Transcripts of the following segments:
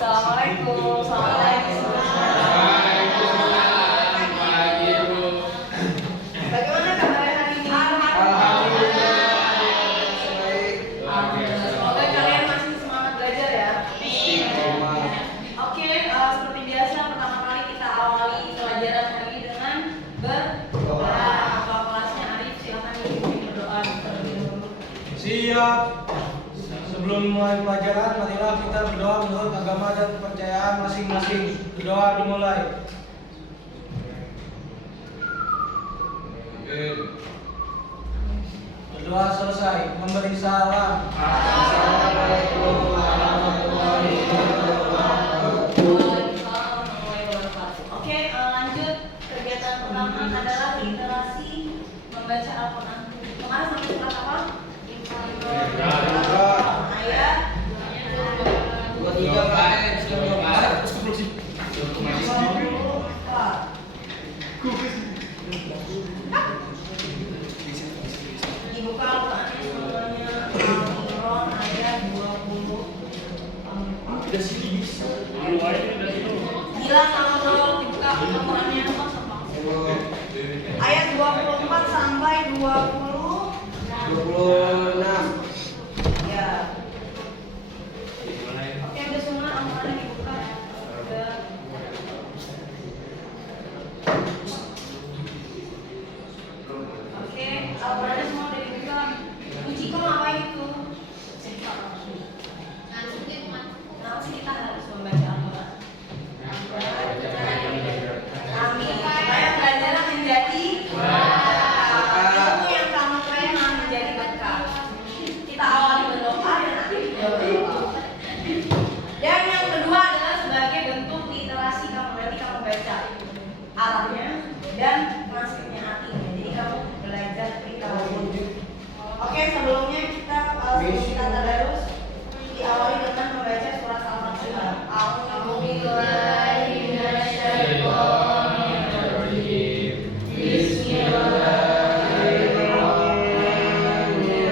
Assalamualaikum. Bagaimana kabarnya hari ini? Semoga kalian masih semangat belajar ya. Oke, seperti biasa pertama kali kita awali pelajaran hari ini dengan berdoa. Ketua kelasnya Arif, silakan dipimpin berdoa terlebih dahulu. Siap. Sebelum mulai pelajaran, marilah kita berdoa menurut agama dan kepercayaan masing-masing. Berdoa dimulai. Berdoa selesai. Memberi salam. Assalamualaikum warahmatullahi wabarakatuh. Waalaikumsalam warahmatullahi wabarakatuh. Oke, lanjut. Kegiatan pertama adalah literasi membaca Al-Quran. Kemarin sampai surat apa? Ayat 24. Dibuka Al-Qurannya semuanya. Al-Imran ayat 24. Gila sama bro, dibuka Al-Qurannya ayat 24 sampai 26. Ya. Oke, udah semua Al-Qurannya dibuka. Udah. Oke, Al-Qurannya semua udah dibuka. Uji kok ngapain itu? Nah, kita harus membaca Al-Quran. Amin. Supaya belajar menjadi ilmu yang kamu terima menjadi berkah. Kita awali berdoa dan akhiri berdoa. Dan yang kedua adalah sebagai bentuk literasi kamu nanti kamu baca Arabnya dan transkripnya artinya. Jadi kamu belajar literasi. Oke, sebelumnya kita tadarus diawali dengan membaca surat Al-Fatihah. A'udzubillahi minasyaitonirrajim. Bismillahirrahmanirrahim.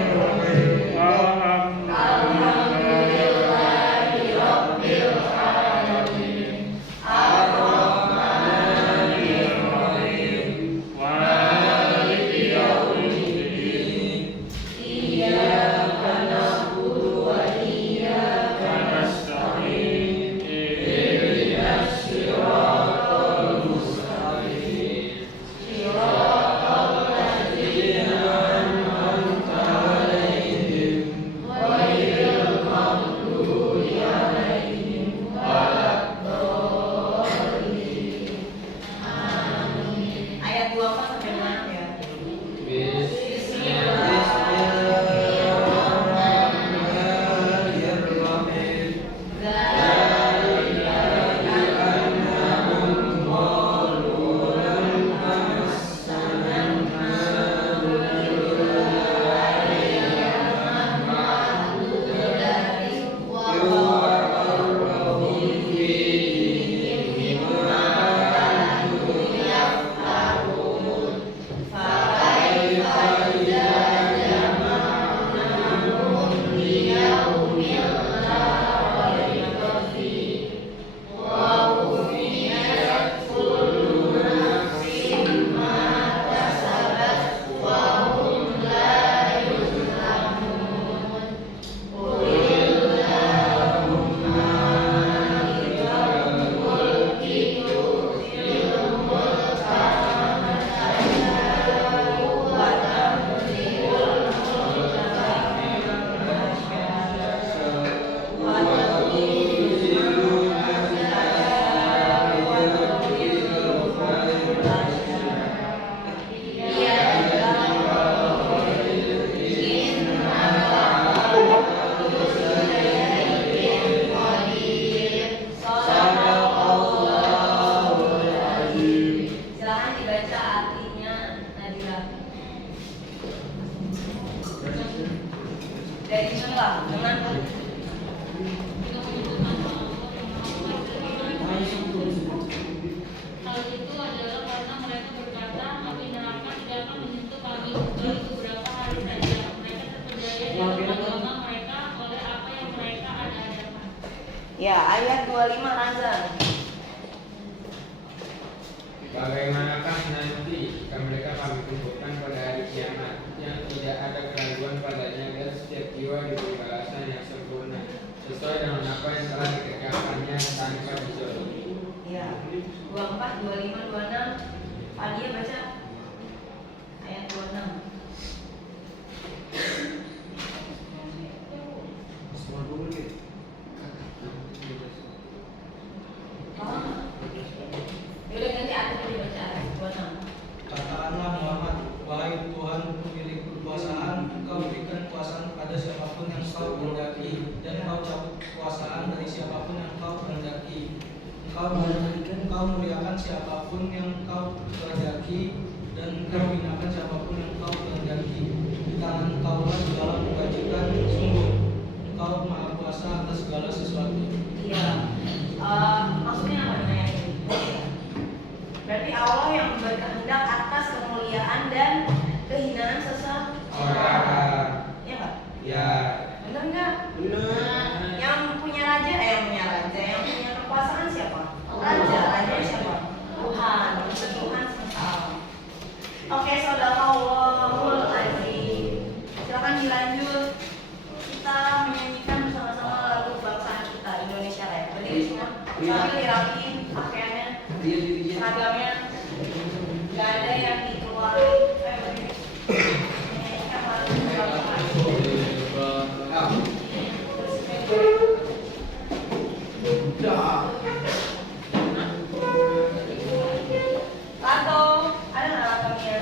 Alhamdulillahirabbil alamin. Ar-Rahmanirrahim. Maliki yaumiddin. Iyyaka na'budu wa iyyaka nasta'in. Ihdinas siratal mustaqim. Siratal ladzina an'amta 'alaihim ghairil maghdubi 'alaihim waladdallin. Amin. Ayat 24 sampai 26 ya. Bismillahirrahmanirrahim. Silakan dibaca artinya Nadira. Dari mana? Dengan Hal itu adalah karena mereka berkata, api neraka tidak akan menyentuh kami kecuali beberapa hari saja. Mereka terpedaya dalam agama mereka oleh apa yang mereka ada-adakan. Ya, ayat 25 Razan. Bagaimanakah nanti jika mereka kami kumpulkan pada hari kiamat yang tidak ada keraguan padanya dan setiap jiwa diberi balasan yang sempurna sesuai dengan apa yang telah dikerjakannya tanpa dizalimi. Ya, 24, 25, 26. Adia baca ayat 26. Yaudah nanti aku dibaca ayat 26. Katakanlah Muhammad, wahai Tuhan pemilik kekuasaan, Engkau berikan kekuasaan pada siapapun yang Kau kehendaki, dan Engkau cabut kekuasaan dari siapapun yang Kau kehendaki. Engkau muliakan siapapun yang Kau kehendaki, dan Engkau hinakan siapapun yang Kau kehendaki. Di tangan Engkaulah segala kebajikan, sungguh Engkau maha kuasa atas segala sesuatu. Iya. Maksudnya apa nih ayat ini? Berarti Allah yang berkehendak atas kemuliaan dan kehinaan seseorang. Iya nggak? Ya. Bener nggak? Benar. Yang punya raja, yang punya kekuasaan siapa? Raja siapa? Tuhan, Tuhan semesta alam. Oke, sadaqallahul azim. Silakan dilanjut. Kita menyanyikan bersama-sama lagu kebangsaan kita Indonesia Raya. Berdiri semua. Sambil dirapiin pakaiannya, seragamnya. Gak ada yang dikeluarin. Berdiri. Menyanyikan lagu kebangsaan. Lato, ada nggak latonya?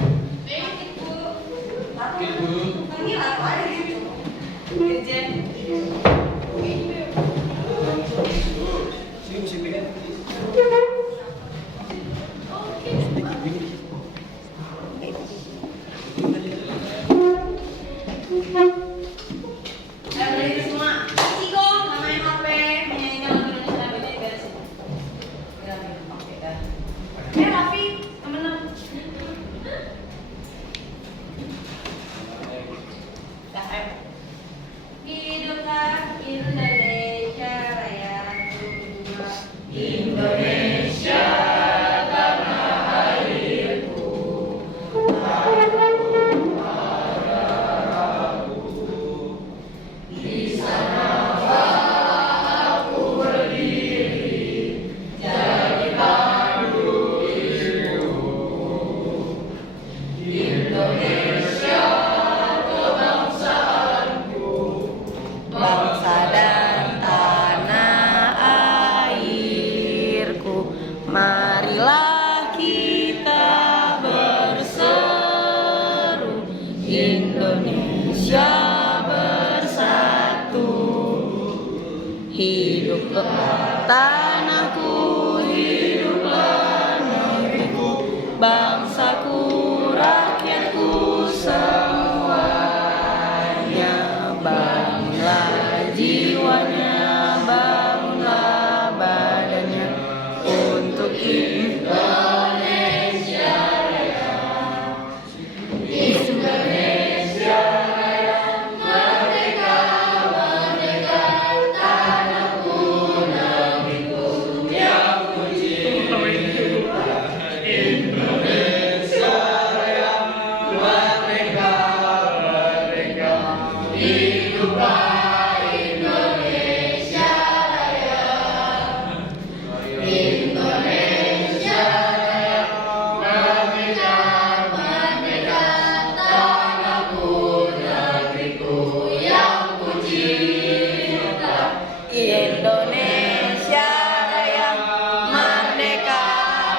Lato, ini lato ada gitu. Dirjen. Berdiri semua. Ciko, nggak main HP, menyanyikan lagu Indonesia Raya. Berdiri beresin. Oke, dah. Raffi, temen-temen. Dah, ayo. Hiduplah Indonesia Raya. Indonesia tanah airku. Di sanalah aku berdiri, jadi pandu hidupku. Indonesia kebangsaanku, bangsa dan tanah airku. Marilah kita berseru, Indonesia bersatu. Hiduplah tanahku, hiduplah negeriku, bangsaku, rakyatku semuanya. Bangunlah jiwanya, bangunlah badannya untuk Indonesia Raya. Indonesia Raya, merdeka, merdeka, tanahku, negeriku yang ku cinta. Indonesia Raya, merdeka, merdeka, hiduplah Indonesia Raya. Indonesia Raya, merdeka, merdeka, tanahku, negeriku yang ku cinta. Indonesia Raya, merdeka,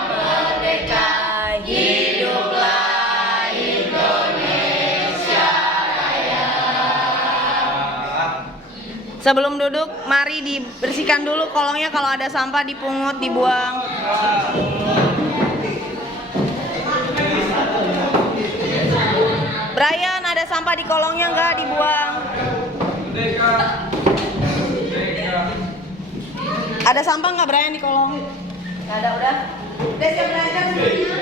merdeka, hiduplah Indonesia Raya. Sebelum duduk, mari dibersihkan dulu kolongnya. Kalau ada sampah dipungut, dibuang. Brian, ada sampah di kolongnya nggak? Dibuang. Ada sampah nggak Brian di kolong? Nggak ada, udah. Udah siap belajar semuanya?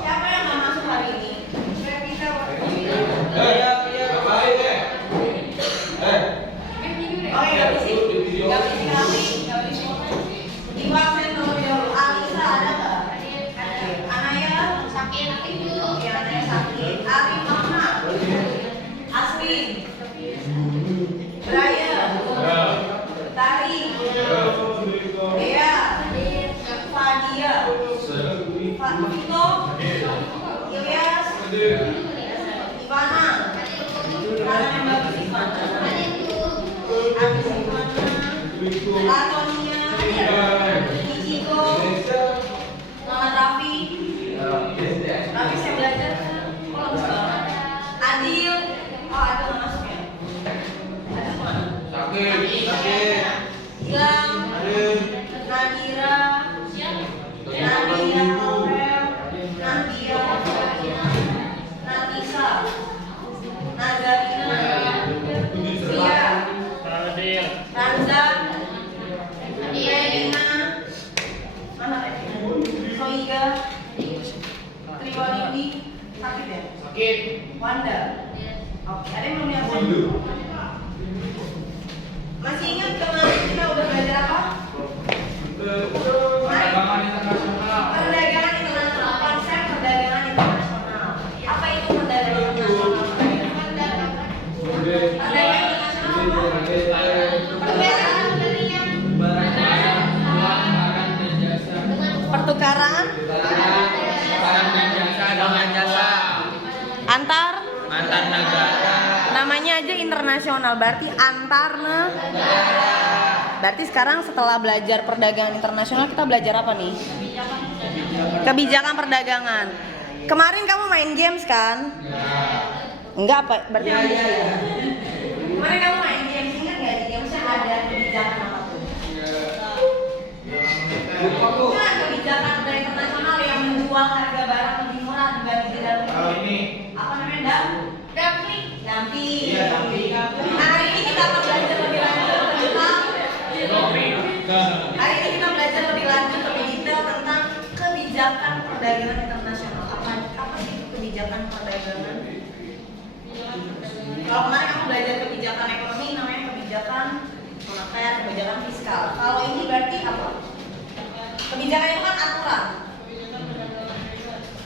Siapa yang nggak masuk hari ini? Revita, Pak. Oh, nggak bisa. Latonia, Ichigo, Muhammad Raffi, Raffi saya belajar, kalau sekolah, Adil, oh Adil nggak masuk ya? Adil mana? Sakit. Gilang, Nadira, Nadia, Aurel, Nadia, Natisa, Nazarina, Sia, Ranza, Irina, mana lagi? Soiga, Triwalidi, sakit ya? Wanda. Oke, ada yang belum diabsen? Masih ingat kemarin kita udah belajar apa? Perdagangan internasional. Perdagangan internasional, konsep perdagangan internasional. Apa itu perdagangan internasional? Perdagangan internasional apa? Perdagangan Barang dan jasa. pertukaran Barang dan jasa dengan jasa antar antar negara. namanya aja internasional, berarti antar negara. Berarti sekarang setelah belajar perdagangan internasional kita belajar apa nih? Kebijakan perdagangan. Kemarin kamu main games kan? Enggak apa? Berarti kemarin kamu main games, ingat nggak di gamesnya ada kebijakan apa tuh? Bukan kebijakan perdagangan internasional yang menjual harga barang lebih murah dibanding di dalam negeri. Apa namanya? Dumping. Iya, dumping. Nah, hari ini kita akan belajar lebih lanjut tentang hari ini kita belajar lebih lanjut lebih detail tentang kebijakan perdagangan internasional. Apa sih itu kebijakan perdagangan? Kalau kemarin kamu belajar kebijakan ekonomi namanya kebijakan moneter, kebijakan fiskal. Kalau ini berarti apa? Kebijakan itu kan aturan.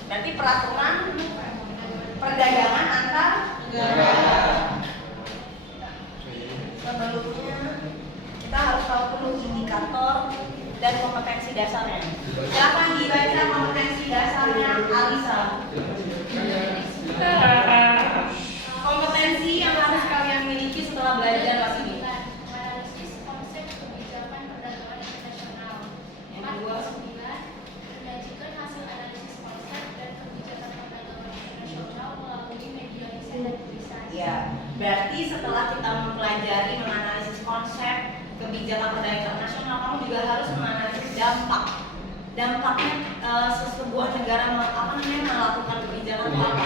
Berarti peraturan perdagangan antar negara. Sebelumnya kita harus tahu dulu indikator dan kompetensi dasarnya. Silakan dibaca kompetensi dasarnya Alisa. Kompetensi yang harus kalian miliki setelah belajar di sini. Analisis konsep kebijakan perdagangan internasional. Yang kedua, Menyajikan hasil analisis konsep dan kebijakan perdagangan internasional melalui media riset dan tulisan. ya, berarti setelah kita mempelajari menganalisis konsep kebijakan perdagangan internasional, kamu juga harus menganalisis dampak. Dampaknya sebuah negara melakukan kebijakan itu apa?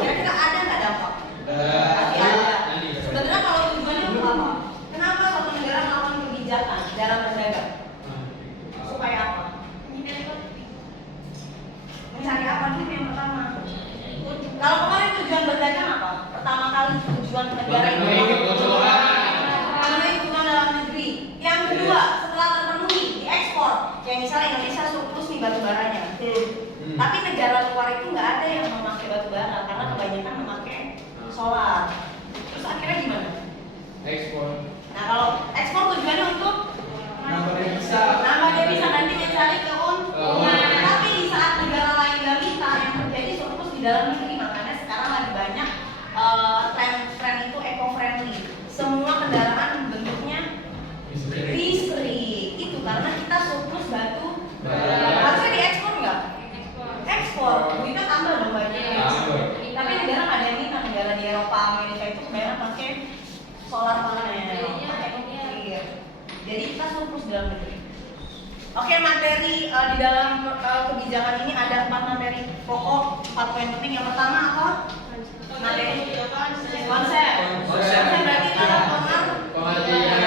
Kira-kira ada nggak dampak? Pasti ada. Sebenarnya kalau tujuannya untuk apa? Kenapa suatu negara melakukan kebijakan dalam berdagang? Supaya apa? Mencari apa dulu yang pertama? Kalau kemarin tujuan berdagang apa? Pertama kali tujuan negara itu memenuhi kebutuhan dalam negeri. Yang kedua, setelah terpenuhi diekspor. Yang misalnya Indonesia surplus nih batu baranya. Tapi negara luar itu nggak ada yang memakai batu bara karena kebanyakan memakai solar. Terus akhirnya gimana? Ekspor. Nah kalau ekspor tujuannya untuk Nambah devisa. nambah devisa nanti mencari keuntungan. Tapi di saat negara lain nggak minta, yang terjadi surplus di dalam negeri. Makanya sekarang lagi banyak tren itu eco-friendly. Semua kendaraan bentuknya listrik. Itu karena kita surplus batu bara. Harusnya diekspor nggak? Ekspor, duitnya tambah dong banyak. Tapi negara nggak ada yang minta. Negara di Eropa, Amerika itu kebanyakan pakai solar panel, pakai nuklir. Jadi kita surplus dalam negeri. Oke, materi di dalam kebijakan ini ada 4 materi pokok, 4 poin penting. Yang pertama apa? Materi konsep. Konsep berarti adalah pengertian.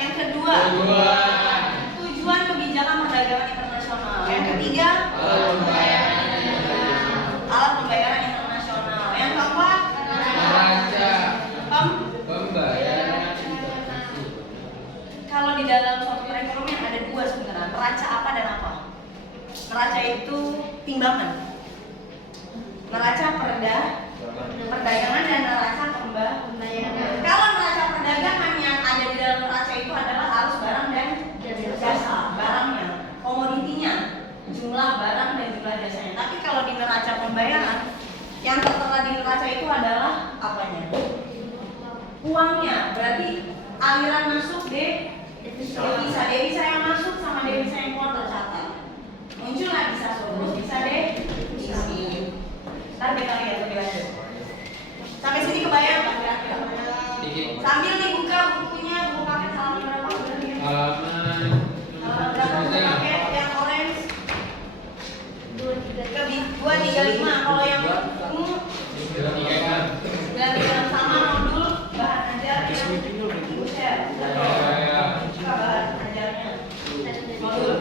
Yang kedua, tujuan kebijakan perdagangan internasional. Yang ketiga, alat pembayaran internasional. Yang keempat, Neraca. pembayaran. Kalau di dalam suatu perekonomian ada 2 sebenarnya, neraca apa dan apa? Neraca itu timbangan. Neraca perdagangan dan neraca pembayaran. Kalau neraca perdagangan yang ada di dalam neraca itu adalah arus barang dan jasa, barangnya, komoditinya, jumlah barang dan jumlah jasanya. Tapi kalau di neraca pembayaran, yang tertera di neraca itu adalah apanya? Uangnya, berarti aliran masuk Bisa devisa yang masuk sama devisa yang keluar tercatat. Muncul nggak bisa surplus, bisa devisa. Ntar kita lihat lebih lanjut. Sampai sini kebayang nggak kira-kira? Sambil dibuka bukunya, buku paket halaman berapa? Halaman Berapa buku paket yang orange? 235. Kalau yang ungu 936 sama modul bahan ajar yang ibu share. Buka bahan ajarnya. Modul.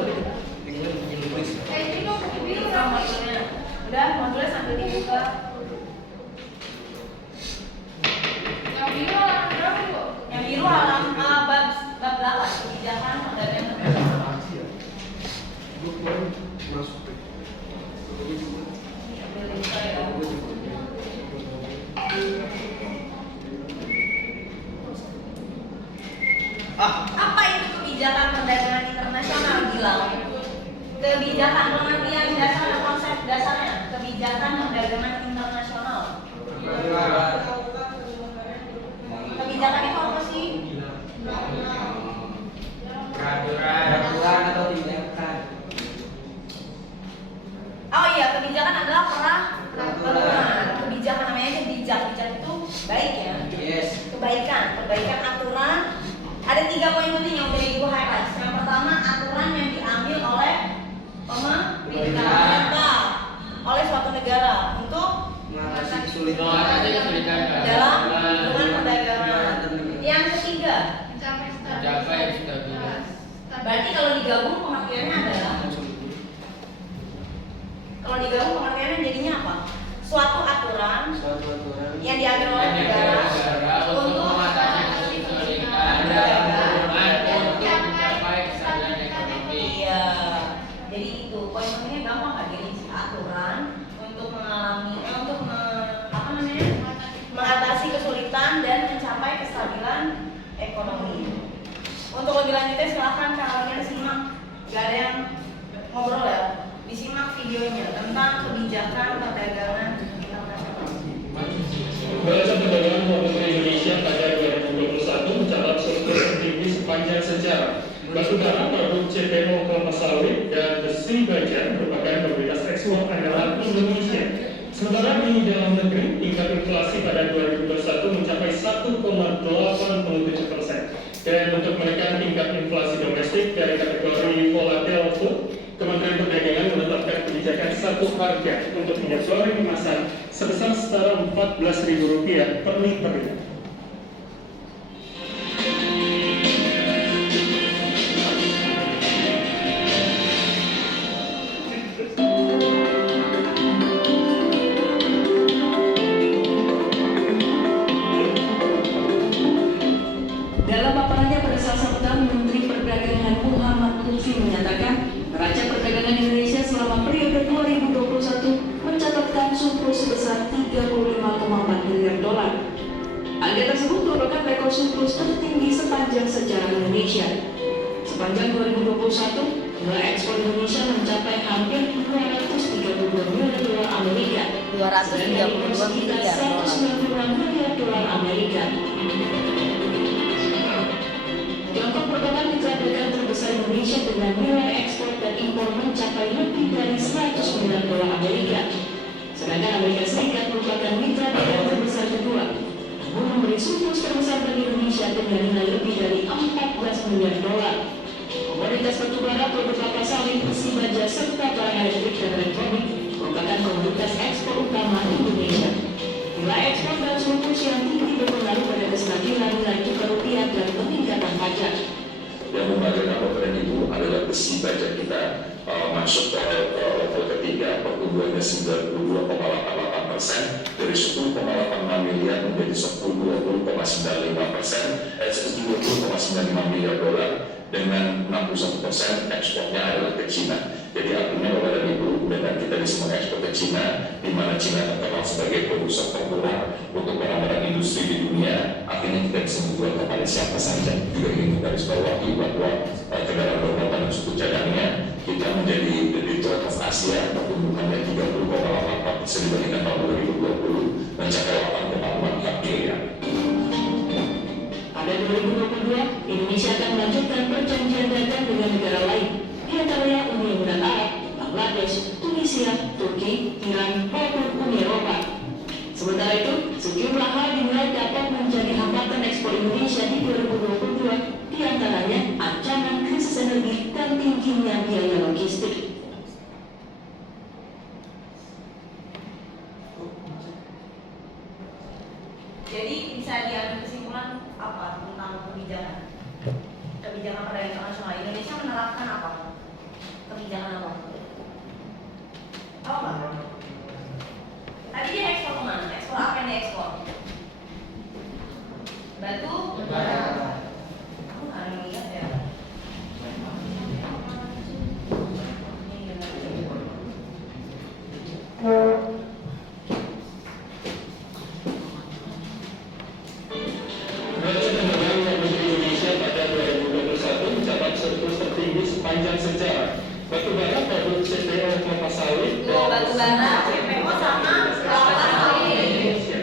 Ini kok buku biru kan modulnya? Udah, modulnya sambil dibuka. Yang biru halaman berapa, Bu? Yang biru halaman bab 8 kebijakan perdagangan internasional. Sambil dibuka ya. Apa itu kebijakan perdagangan internasional, Gilang? Kebijakan pengertian dasar konsep dasarnya kebijakan perdagangan internasional. Kebijakan itu apa sih? peraturan atau tindakan. Oh iya, kebijakan adalah peraturan. Kebijakan namanya aja bijak. Bijak itu baik ya. Yes. Perbaikan aturan. Ada 3 poin penting yang udah ibu highlight. Yang pertama, aturan yang diambil oleh pemerintah, oleh suatu negara untuk Mengatasi kesulitan dalam hubungan perdagangan. Yang ketiga, Mencapai Mencapai stabilitas. berarti kalau digabung pengertiannya adalah jadinya apa? Suatu aturan yang diambil oleh negara untuk mengatasi kesulitan dalam hubungan untuk mencapai kesadaran ekonomi. Iya. Jadi itu poin pentingnya gampang nggak? Jadi aturan untuk mengatasi kesulitan dan mencapai kestabilan ekonomi. Untuk lebih lanjutnya silahkan kalian simak. Gak ada yang ngobrol ya. Disimak videonya tentang kebijakan perdagangan internasional. Neraca perdagangan luar negeri Indonesia pada 2021 mencatat surplus tertinggi sepanjang sejarah. Batubara, produk CPO, kelapa sawit, dan besi baja merupakan komoditas ekspor andalan Indonesia. Sementara di dalam negeri, tingkat inflasi pada 2021 mencapai 1,87%. Dan untuk menekan tingkat inflasi domestik dari kategori volatile food, Kementerian Perdagangan menetapkan kebijakan satu harga untuk minyak goreng kemasan sebesar setara Rp14.000 per liternya. Dalam paparannya pada Selasa petang, Menteri Perdagangan Muhammad Lutfi menyatakan neraca perdagangan Indonesia selama periode 2021 mencatatkan surplus sebesar 35,4 miliar dolar. Angka tersebut merupakan rekor surplus tertinggi sepanjang sejarah Indonesia. Sepanjang 2021, nilai ekspor Indonesia mencapai hampir 232 miliar dolar Amerika. 232 miliar dolar. 196 miliar dolar Amerika. Tiongkok merupakan mitra dagang terbesar Indonesia dengan nilai ekspor dan impor mencapai lebih dari 100 miliar dolar Amerika. Sedangkan Amerika Serikat merupakan mitra dagang terbesar kedua, namun memberi surplus terbesar bagi Indonesia dengan nilai lebih dari 14 miliar dolar. Komoditas batubara, produk kelapa sawit, besi baja, serta barang elektrik dan elektronik merupakan komoditas ekspor utama Indonesia. Nilai ekspor dan surplus yang tinggi berpengaruh pada kestabilan nilai tukar rupiah dan peningkatan pajak. Yang membanggakan komponen itu adalah besi baja kita masuk ke level ketiga, pertumbuhannya 92,88% dari 10,86 miliar menjadi 20,95 miliar dolar dengan 61% ekspornya adalah ke Cina. Jadi artinya Bapak dan Ibu, dengan kita bisa mengekspor ke Cina, di mana Cina terkenal sebagai produser termurah untuk barang-barang industri di dunia, artinya kita bisa menjual kepada siapa saja. Juga ingin menggarisbawahi bahwa kendaraan bermotor dan suku cadangnya kita menjadi the leader of Asia, pertumbuhannya 30,84% dibandingkan tahun 2020 mencapai 8,44 miliar. Pada 2022, Indonesia akan melanjutkan perjanjian dagang dengan negara lain, di antaranya Uni Emirat Arab, Bangladesh, Tunisia, Turki, Iran, maupun Uni Eropa. Sementara itu, sejumlah hal dinilai dapat menjadi hambatan ekspor Indonesia di 2022, di antaranya ancaman krisis energi dan tingginya biaya logistik. Jadi bisa diambil kesimpulan apa tentang kebijakan perdagangan internasional Indonesia menerapkan apa? Kebijakan apa? Tahu nggak? Tadi dia ekspor kemana? Ekspor apa yang dia ekspor? Batu bara. Aku nggak ada lihat ya. Neraca dagang luar negeri Indonesia pada 2021 mencatat surplus tertinggi sepanjang sejarah. Batubara, produk CPO, kelapa sawit, Tuh, batu bara, CPO sama kelapa sawit. Indonesia.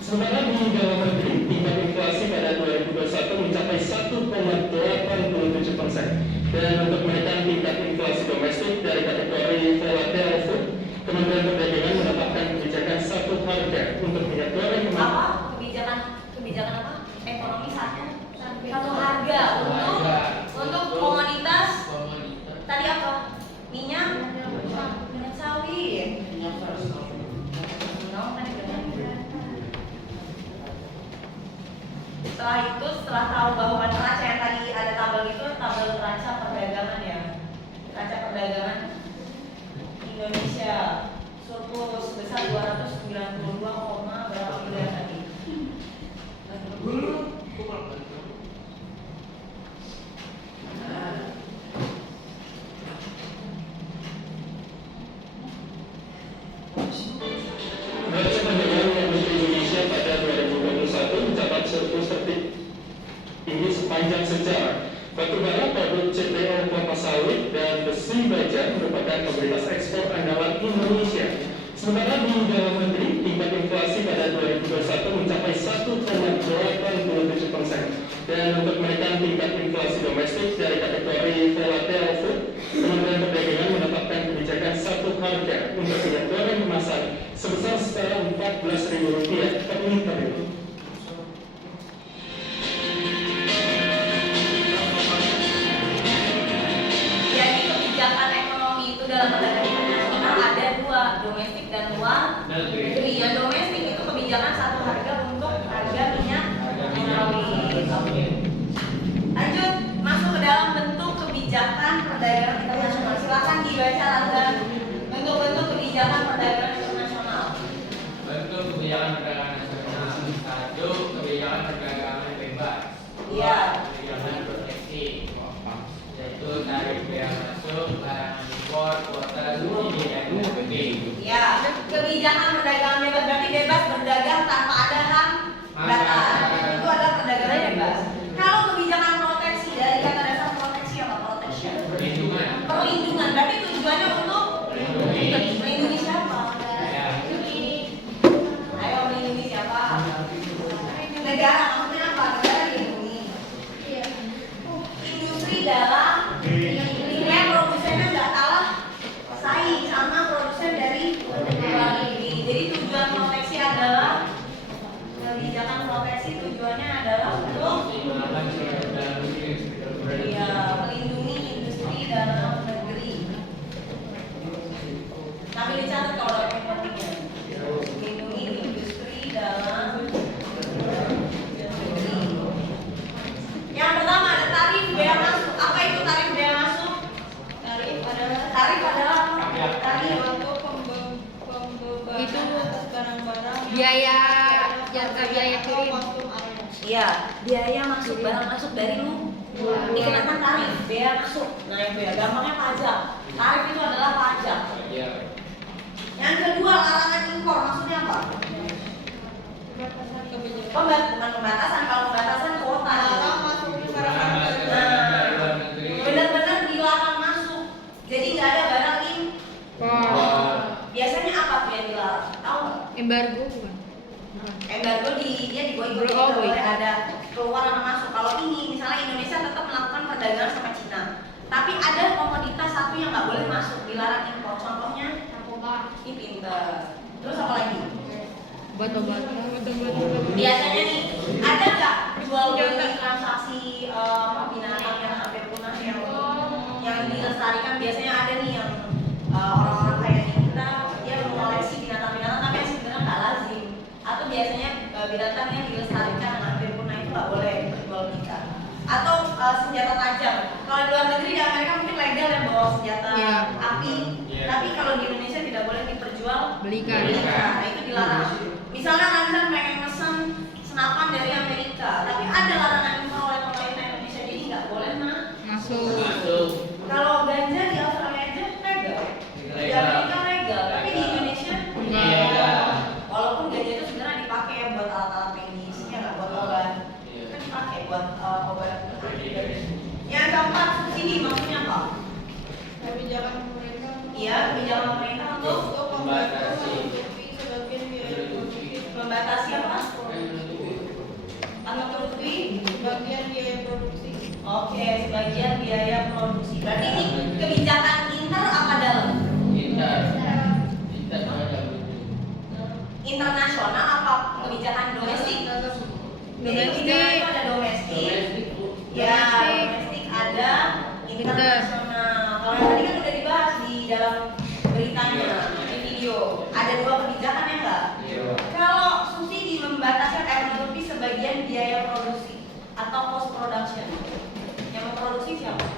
Sementara di dalam negeri, tingkat inflasi pada 2021 mencapai 1,87%. Dan untuk menekan tingkat inflasi domestik dari kategori volatile food, Kementerian Perdagangan menetapkan kebijakan satu harga untuk minyak goreng Apa? Kebijakan apa? Ekonomi satu harga untuk komoditas. Tadi apa? Minyak sawit. Setelah itu, setelah tahu bahwa neraca yang tadi ada tabel itu, tabel neraca perdagangan ya. Neraca perdagangan Indonesia surplus sebesar 292, berapa miliar tadi? Neraca perdagangan luar negeri Indonesia pada 2021 mencatat surplus tertinggi sepanjang sejarah. Batubara, produk CPO, kelapa sawit, dan besi baja merupakan komoditas ekspor andalan Indonesia. Sementara di dalam negeri, tingkat inflasi pada 2021 mencapai 1,87%. Dan untuk menekan tingkat inflasi domestik dari kategori volatile food, Kementerian Perdagangan menetapkan kebijakan satu harga untuk minyak goreng kemasan sebesar setara Rp14.000 per liter. Jadi kebijakan ekonomi itu dalam perdagangan internasional ada dua, domestik dan luar negeri. Ya, domestik itu kebijakan satu harga untuk harga minyak sawit. Lanjut, masuk ke dalam bentuk kebijakan perdagangan internasional. Silakan dibaca Lazan bentuk-bentuk kebijakan perdagangan internasional. Bentuk kebijakan perdagangan nasional. Satu, kebijakan perdagangan bebas. Iya. Kebijakan proteksi, yaitu tarif bea masuk, larangan impor, kuota subsidi dan PPB. Ya, kebijakan perdagangan bebas berarti bebas berdagang tanpa ada hambatan. Itu adalah perdagangan bebas. Kalau kebijakan proteksi dari kata dasar proteksi apa? Protection. Perlindungan. Berarti tujuannya untuk melindungi siapa? Ayo melindungi siapa? Negara, maksudnya apa? Negara dilindungi. Industri dalam yang produsennya nggak kalah saing sama produsen dari luar negeri. Jadi tujuan proteksi adalah kebijakan proteksi tujuannya adalah untuk melindungi industri dalam negeri. Tapi dicatat kalau ada yang pentingnya, melindungi industri dalam negeri. Yang pertama ada tarif bea masuk. Apa itu tarif bea masuk? Tarif adalah tarif untuk Itu biaya jasa biaya kirim. Iya, biaya masuk, barang masuk dari lu dikenakan tarif, bea masuk. Nah itu ya, gampangnya pajak. Tarif itu adalah pajak. Yang kedua, larangan impor, maksudnya apa? Bukan pembatasan, kalau pembatasan kuota. Benar-benar dilarang masuk. Jadi nggak ada barang impor. Biasanya apa tuh yang dilarang? Tahu nggak? Embargo bukan? Embargo dia di boykot, Oh, boleh boykot. ada keluar sama masuk. Kalau ini misalnya Indonesia tetap melakukan perdagangan sama Cina. nggak boleh masuk, dilarang impor. Contohnya narkoba, ini pinter. Terus apa lagi? Obat-obatan. Biasanya nih ada nggak jual beli transaksi binatang yang hampir punah yang dilestarikan? Biasanya ada nih yang orang-orang kaya di kita dia mengoleksi binatang-binatang tapi yang sebenarnya nggak lazim, atau biasanya binatang yang dilestarikan yang hampir punah itu nggak boleh diperjualbelikan. Atau senjata tajam. Kalau di luar negeri di Amerika mungkin legal ya bawa senjata api, tapi kalau di Indonesia tidak boleh diperjualbelikan. Nah itu dilarang. Misalnya Anda pengen mesen senapan dari Amerika, tapi ada larangan impor oleh pemerintah Indonesia, jadi nggak boleh Masuk. Kalau ganja di Australia aja legal, di Amerika legal, tapi di Indonesia walaupun ganja itu sebenarnya dipakai ya buat alat-alat medis, ya nggak buat obat, kan dipakai buat obat. Yang keempat, subsidi maksudnya apa? Kebijakan pemerintah. Iya, kebijakan pemerintah untuk membatasi apa? Atau menutupi Sebagian biaya produksi. Oke, sebagian biaya produksi. Berarti ini kebijakan inter apa dalam? Internasional apa kebijakan domestik? Kebijakan itu ada domestik. Ya, domestik ada internasional. Kalau yang tadi kan udah dibahas di dalam beritanya, di video. Ada dua kebijakan ya enggak? Kalau subsidi membatasi menutupi sebagian biaya produksi atau cost production. Yang memproduksi siapa?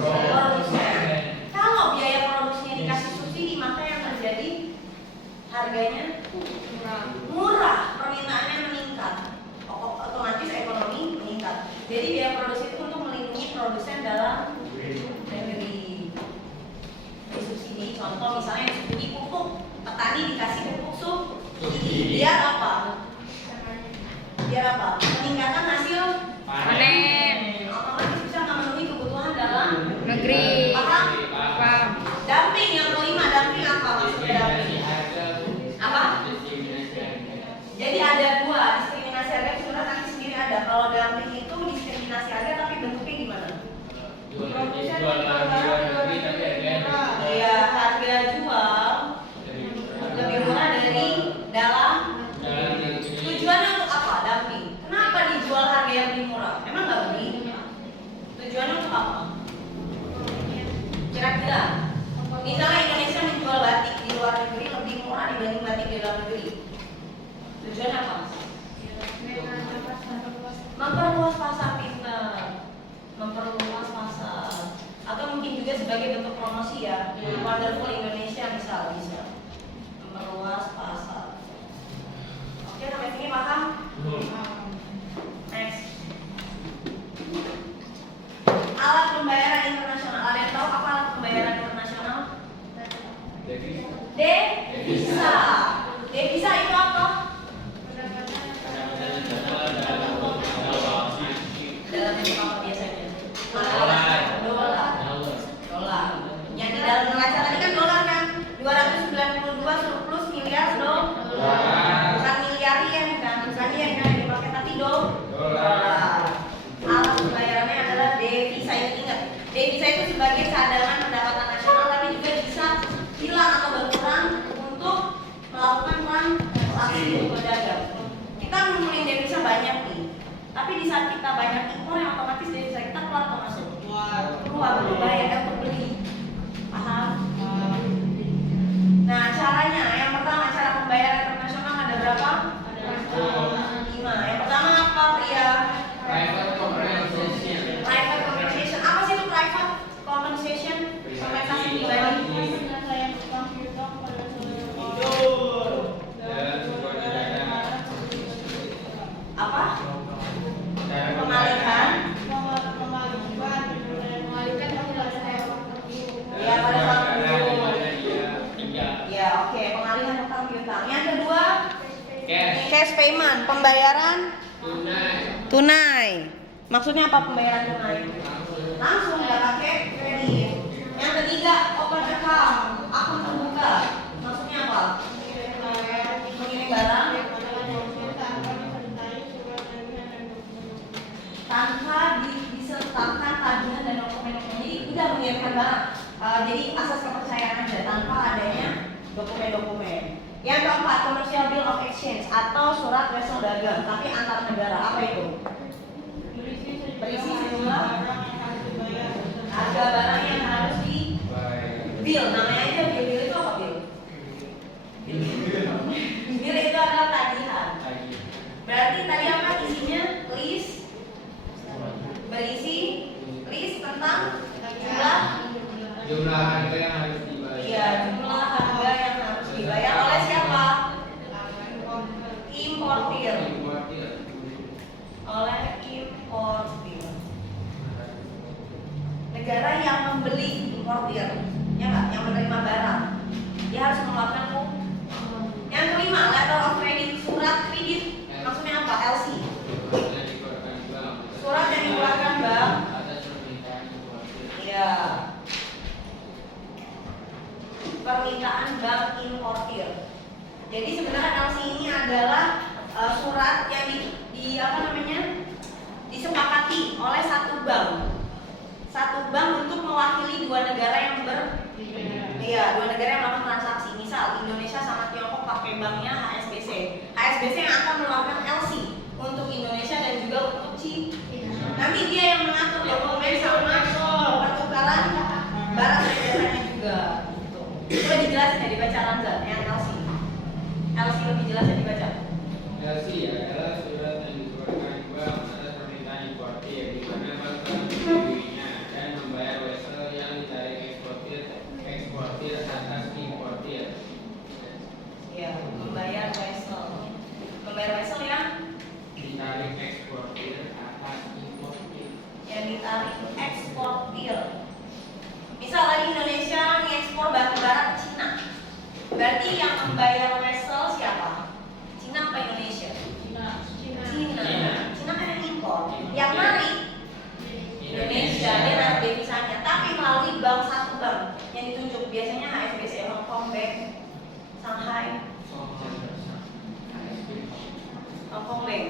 Produsen. Kalau biaya produksinya dikasih subsidi, maka yang terjadi harganya murah, permintaannya meningkat, otomatis ekonomi meningkat. Jadi biaya produksi itu untuk melindungi produsen dalam negeri. Subsidi, contoh misalnya subsidi pupuk, petani dikasih pupuk subsidi. Biar apa? Peningkatan hasil Panen. otomatis bisa memenuhi kebutuhan dalam Negeri. Paham? Paham. Dumping yang kelima, dumping apa maksudnya dumping? Apa? Jadi ada dua, diskriminasi harga sebenarnya nanti sendiri ada. Kalau dumping itu diskriminasi harga tapi bentuknya gimana? Iya, harga jual lebih murah dari dalam. Tujuannya untuk apa? Dumping. Kenapa dijual harga yang lebih murah? Emang nggak beli? Tujuannya untuk apa? Kira-kira, misalnya Indonesia menjual batik di luar negeri lebih murah dibanding batik di dalam negeri. Tujuannya apa? Memperluas pasar, pintar. Memperluas pasar. Atau mungkin juga sebagai bentuk promosi ya. Wonderful Indonesia bisa. Memperluas pasar. Oke, sampai sini paham? Next. Alat pembayaran internasional. Ada yang tahu apa alat pembayaran internasional? Devisa. Devisa itu apa? Dalam bentuk apa biasanya? Dolar. Yang di dalam neraca tadi kan dolar kan? 292 surplus miliar dolar. Bukan miliar yen kan? Bukan yen kan yang dipakai tapi dolar. Alat pembayarannya adalah devisa. Ingat, devisa itu sebagai cadangan pendapatan nasional tapi juga bisa hilang atau berkurang untuk melakukan transaksi berdagang. Kita ngumpulin devisa banyak nih, tapi di saat kita banyak impor yang otomatis devisa kita keluar atau masuk? Keluar untuk bayar dan untuk beli. Paham? Nah caranya, yang pertama cara pembayaran internasional ada berapa? Ada 5. Yang pertama apa Pria? Private compensation. Apa sih itu private compensation? Kompensasi pribadi. Apa? Pengalihan. Ya pada saat itu. Ya oke, pengalihan hutang piutang. Yang kedua, cash payment, pembayaran tunai. Maksudnya apa pembayaran tunai? Langsung nggak pakai kredit. Yang ketiga, open account, akun terbuka. Maksudnya apa? Mengirim barang tanpa disertakan tagihan dan dokumen. Jadi barang. Jadi asas kepercayaan aja tanpa adanya dokumen-dokumen. Yang keempat, commercial bill of exchange atau surat wesel dagang tapi antar negara. Apa itu? Berisi sejumlah harga barang yang harus di bill. Namanya aja bill. Bill itu apa bill? Bill itu adalah tagihan. Berarti tadi apa isinya? List berisi list tentang jumlah harga yang harus dibayar. Iya, jumlah harga yang harus dibayar oleh siapa? Importir. Oleh importir. Negara yang membeli importir, ya nggak? Yang menerima barang, dia harus mengeluarkan uang. Yang kelima, letter of credit, surat kredit. Maksudnya apa? LC. Surat yang dikeluarkan bank. Iya. Permintaan bank importir. Jadi sebenarnya LC ini adalah surat yang disepakati oleh satu bank untuk mewakili dua negara yang dua negara yang melakukan transaksi. Misal Indonesia sama Tiongkok pakai banknya HSBC. HSBC yang akan mengeluarkan LC untuk Indonesia dan juga untuk China. Nanti dia yang mengatur dokumen sama pertukaran barang dan jasanya juga. Itu lebih jelas ya dibaca Ramzan yang LC. LC lebih jelas ya dibaca. LC adalah surat yang dikeluarkan bank atas permintaan importir di mana bank telah menyetujui dan membayar wesel yang ditarik eksportir atas importir. Ya, membayar wesel. Membayar wesel yang Ditarik eksportir atas importir. yang ditarik eksportir. Misal tadi Indonesia ngekspor batu bara ke Cina. Berarti yang membayar wesel siapa? Cina apa Indonesia? Cina kan yang impor. Yang narik Indonesia, dia narik devisanya, tapi melalui satu bank yang ditunjuk. Biasanya HSBC, Hong Kong Bank, Shanghai, Hong Kong Bank.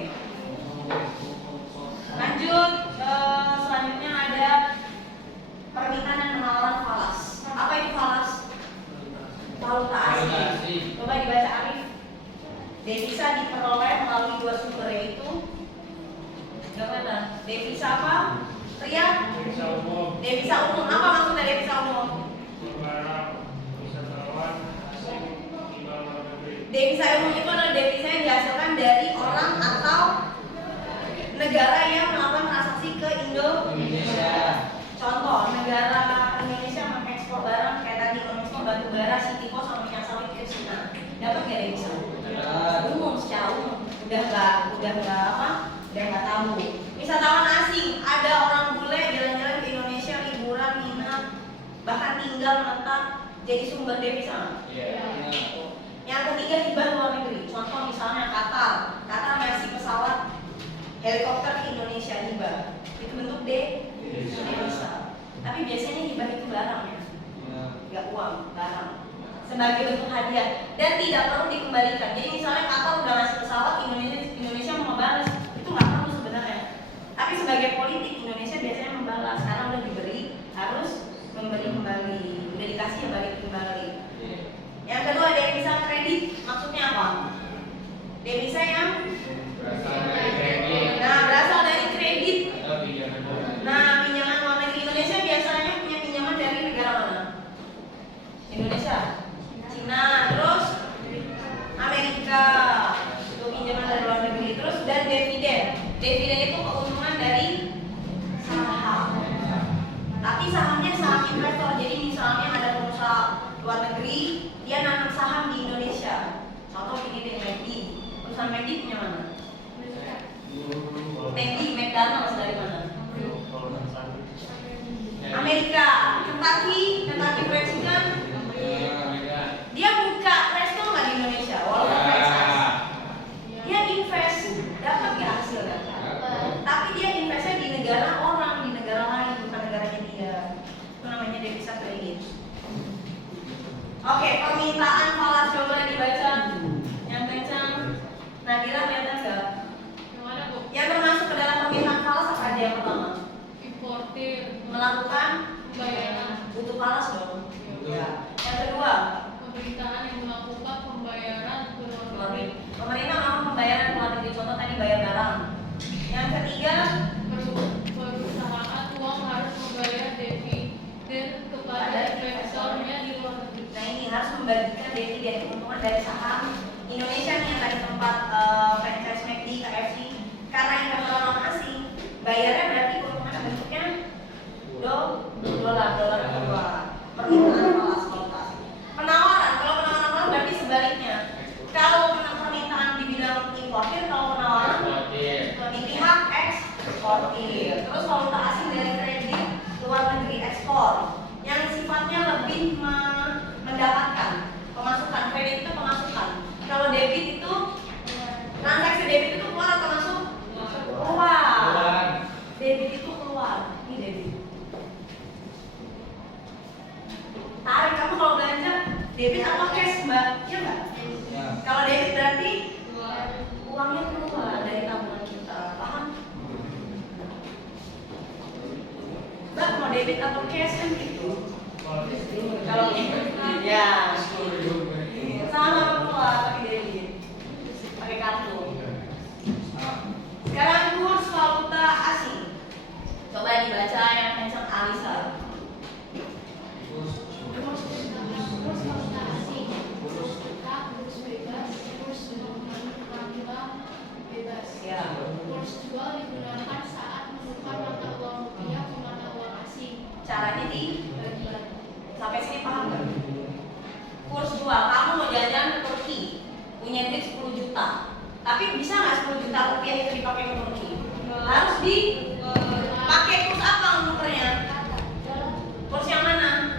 Lanjut, selanjutnya ada permintaan dan penawaran falas. Apa itu falas? Valuta asing. Coba dibaca Arif. Devisa diperoleh melalui dua sumber, yaitu devisa apa? Ria? Devisa umum. Apa maksudnya devisa umum? Devisa umum itu adalah devisa yang dihasilkan dari orang atau negara yang melakukan transaksi ke Indonesia. Contoh, negara Indonesia mengekspor barang kayak tadi mengekspor batu bara, Citiko sama minyak sawit ke Cina. Dapat nggak devisa? Umum, secara umum. Udah nggak tahu. Wisatawan asing, ada orang bule jalan-jalan ke Indonesia, liburan, nginep, bahkan tinggal menetap, jadi sumber devisa. Yang ketiga, hibah luar negeri. Contoh misalnya Qatar ngasih pesawat helikopter ke Indonesia, hibah. Itu bentuk devisa. Tapi biasanya hibah itu barang ya, nggak uang, barang. Sebagai bentuk hadiah dan tidak perlu dikembalikan. Jadi misalnya Qatar udah ngasih pesawat, Indonesia mau membalas, itu nggak perlu sebenarnya. Tapi sebagai politik Indonesia biasanya membalas, karena udah diberi harus memberi kembali, udah dikasih ya balik kembali. Yang kedua, devisa kredit. Maksudnya apa? Devisa yang berasal dari kredit. Nah, pinjaman luar negeri. Indonesia biasanya punya pinjaman dari negara mana? Indonesia, Cina, terus Amerika. Itu pinjaman dari luar negeri. Terus dan dividen. Dividen itu keuntungan dari saham. Tapi sahamnya saham investor. Jadi misalnya ada pengusaha luar negeri, dia nanam saham di Indonesia. Contoh ini deh, McD. Perusahaan McD punya mana? McD, McDonald's dari mana? Amerika. Kentucky Fried Chicken. Dia buka resto nggak di Indonesia? Walaupun franchise. Dia invest, dapat nggak hasilnya? Tapi dia investnya di negara orang, di negara lain, bukan negaranya dia. Itu namanya devisa kredit. Oke, permintaan falas coba dibaca yang kencang. Nadira kelihatan nggak? dari saham Indonesia nih yang tadi tempat franchise McD, KFC, karena income orang asing, bayarnya berarti keuntungan bentuknya dolar kedua, permintaan valutas. Penawaran, kalau penawaran berarti sebaliknya. Kalau permintaan di bidang importir, kalau penawaran di pihak eksportir. Terus valuta asing dari kredit luar negeri ekspor yang sifatnya lebih mendapatkan pemasukan. Kredit itu pemasukan. Kalau debit itu transaksi debit itu keluar atau masuk? Keluar. Debit itu keluar. Ini debit. Tarik, kamu kalau belanja debit atau cash, Mbak? Iya Mbak? Ya. Kalau debit berarti uangnya keluar dari tabungan kita, paham? Mbak mau debit atau cash kan gitu? Kalau ya sama-sama keluar pakai debit, pakai kartu. Sekarang kurs valuta asing. Coba dibaca yang kencang Alisa. Kurs valuta asing, kurs tetap, kurs bebas, kurs nominal bebas. Ya. Kurs jual digunakan saat menukar mata uang rupiah ke mata uang asing. Caranya sampai sini paham nggak? Kurs jual, kamu mau jalan-jalan ke Turki, punya duit 10 juta, tapi bisa nggak 10 juta rupiah itu dipakai ke Turki? Harus dipakai kurs apa nukernya? Kurs yang mana?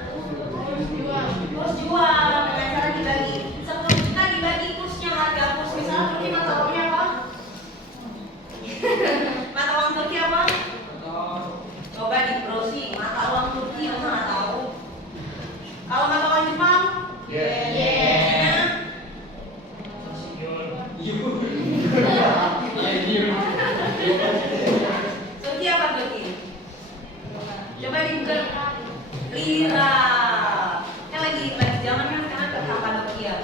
Kurs jual dengan cara dibagi 10 juta dibagi kursnya, harga kurs misalnya Turki mata uangnya apa? Mata uang Turki apa? Coba di browsing mata uang Turki, masa nggak tahu? Kalau mata uang Jepang? Turki apa Turki? Coba di Google lira. Kan lagi zaman kan sekarang ke Kapadokia.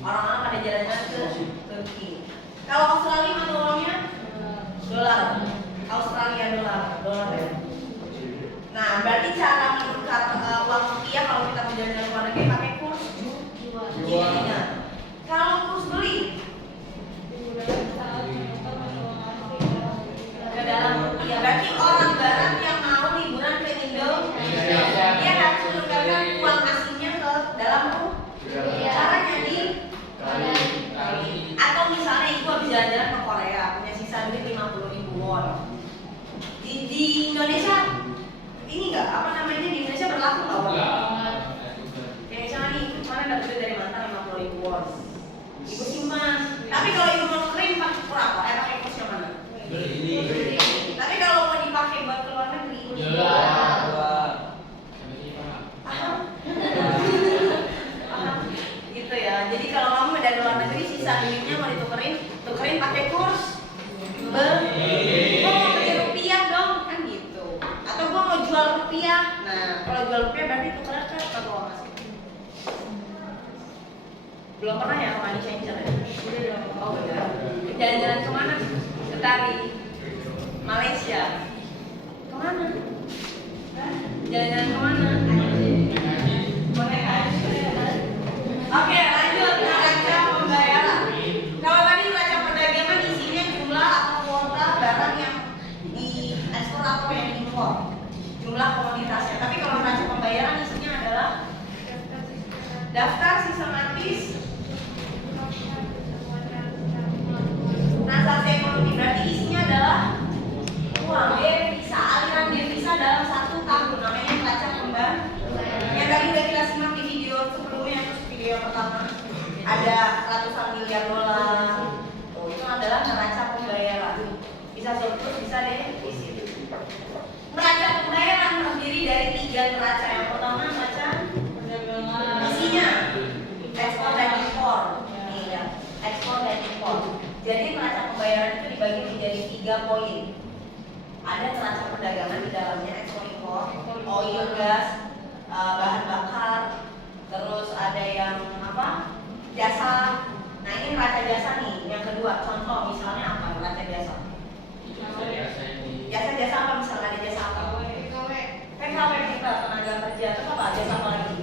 Orang-orang pada jalan-jalan ke Turki. Kalau Australia mata uangnya dolar. Australia dolar ya. Nah, berarti cara menukar uang rupiah kalau kita mau jalan-jalan luar negeri pakai kurs jual. Kalau kurs beli ke dalam rupiah, berarti orang barat yang mau liburan ke Indonesia dia harus menukarkan uang asingnya ke dalam rupiah. Caranya atau misalnya ibu habis jalan-jalan ke Korea punya sisa duit 50.000 won. Di Indonesia ini enggak, apa namanya, di Indonesia berlaku nggak? Kayak misalnya nih, kemarin dapat duit dari mantan 50.000 won, ibu simpan. Tapi kalau ibu mau nukerin pakai kur apa? Pakai kurs yang mana? Tapi kalau mau dipakai buat ke luar negeri, paham? Paham? Gitu ya. Jadi kalau kamu dari luar negeri sisa duitnya mau tukerin pakai kurs gua mau beli rupiah dong, kan gitu. Atau gua mau jual rupiah. Nah, kalau jual rupiah berarti tukeran ke uang asing. Belum pernah ya money changer ya? Oh udah. Jalan-jalan kemana? Ke Bali, Malaysia. Kemana? Jalan-jalan kemana? Oke, lanjut neraca pembayaran. Kalau tadi neraca perdagangan isinya jumlah atau kuota barang yang diekspor atau yang diimpor, jumlah komoditasnya. Tapi kalau neraca pembayaran isinya adalah daftar sistematis transaksi ekonomi, berarti isinya adalah uang, devisa, aliran devisa dalam 1 tahun, namanya neraca pembayaran. Yang tadi udah kita simak di video sebelumnya, terus video pertama ada ratusan miliar dolar. Itu adalah neraca pembayaran. Bisa surplus, bisa defisit. Neraca pembayaran terdiri dari 3 neraca. Yang pertama neraca isinya ekspor dan impor. Nih ya, ekspor dan impor. Jadi neraca pembayaran itu dibagi menjadi 3 poin. Ada neraca perdagangan di dalamnya, ekspor impor, oil, gas, bahan bakar, terus ada yang apa? Jasa. Nah ini neraca jasa nih. Yang kedua, contoh misalnya apa neraca jasa? Jasa apa misalnya, ada jasa apa? PKW kita, tenaga kerja, terus apa? Jasa apa lagi?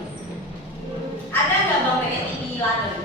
Ada nggak Bank BNI di London?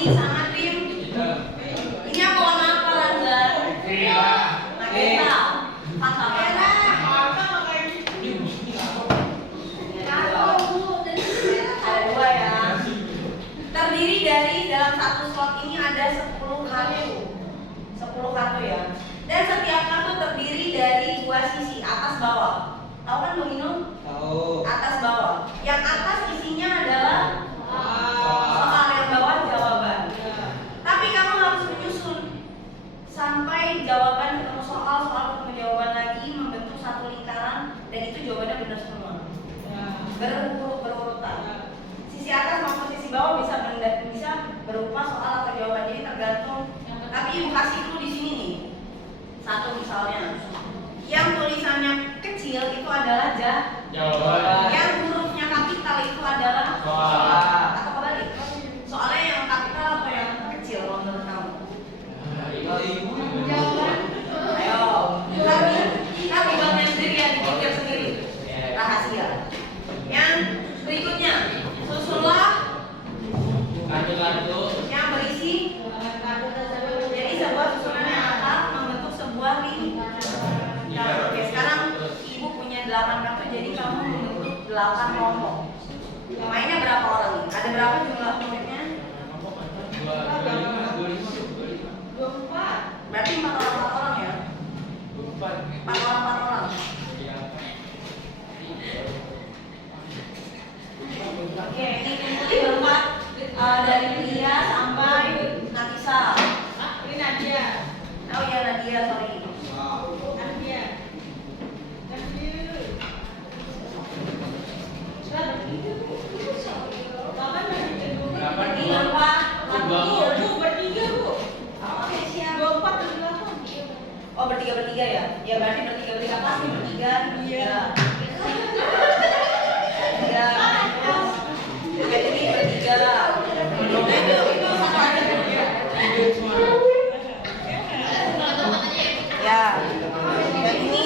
kuning sama tim. Ini apa warna apa Ranza? Magenta. Apa merah? Ada dua ya. Terdiri dari dalam satu slot ini ada 10 kartu. 10 kartu ya. Dan setiap kartu terdiri dari dua sisi, atas bawah. Tahu kan domino? Tahu. Atas bawah. Yang atas isinya adalah soal, yang bawah jawaban. Tapi kamu harus menyusun sampai jawaban ketemu soal ketemu jawaban lagi, membentuk satu lingkaran, dan itu jawabannya benar semua. Berurutan. Sisi atas maupun sisi bawah bisa berupa soal atau jawaban, jadi tergantung. Tapi ibu kasih dulu di sini nih. Satu misalnya, yang tulisannya kecil itu adalah jawaban. Yang hurufnya kapital itu adalah soal. Atau kebalik? Soalnya yang kapital atau yang kecil kalau menurut kamu? Ayo, kita bidangnya sendiri ya, dipikir sendiri. Rahasia. Yang berikutnya, susunlah yang berisi. Jadi sebuah susunan yang akan membentuk sebuah lingkaran. Oke, sekarang ibu punya 8 kartu, jadi kamu membentuk 8 kelompok. Mainnya berapa orang nih? Ada berapa jumlah muridnya? 24. Berarti 4 orang ya? 4 orang. Oke, ini kumpulin berempat dari Lia sampai Nafisa. Ini Nadia. Oh iya Nadia, sorry. Nadia. Ini berapa? Bertiga bu. Oke siap. 24 dan 8. Oh bertiga ya? Ya berarti bertiga pasti bertiga. Iya. Jadi bertiga. Itu satu aja. Ya. Dan ini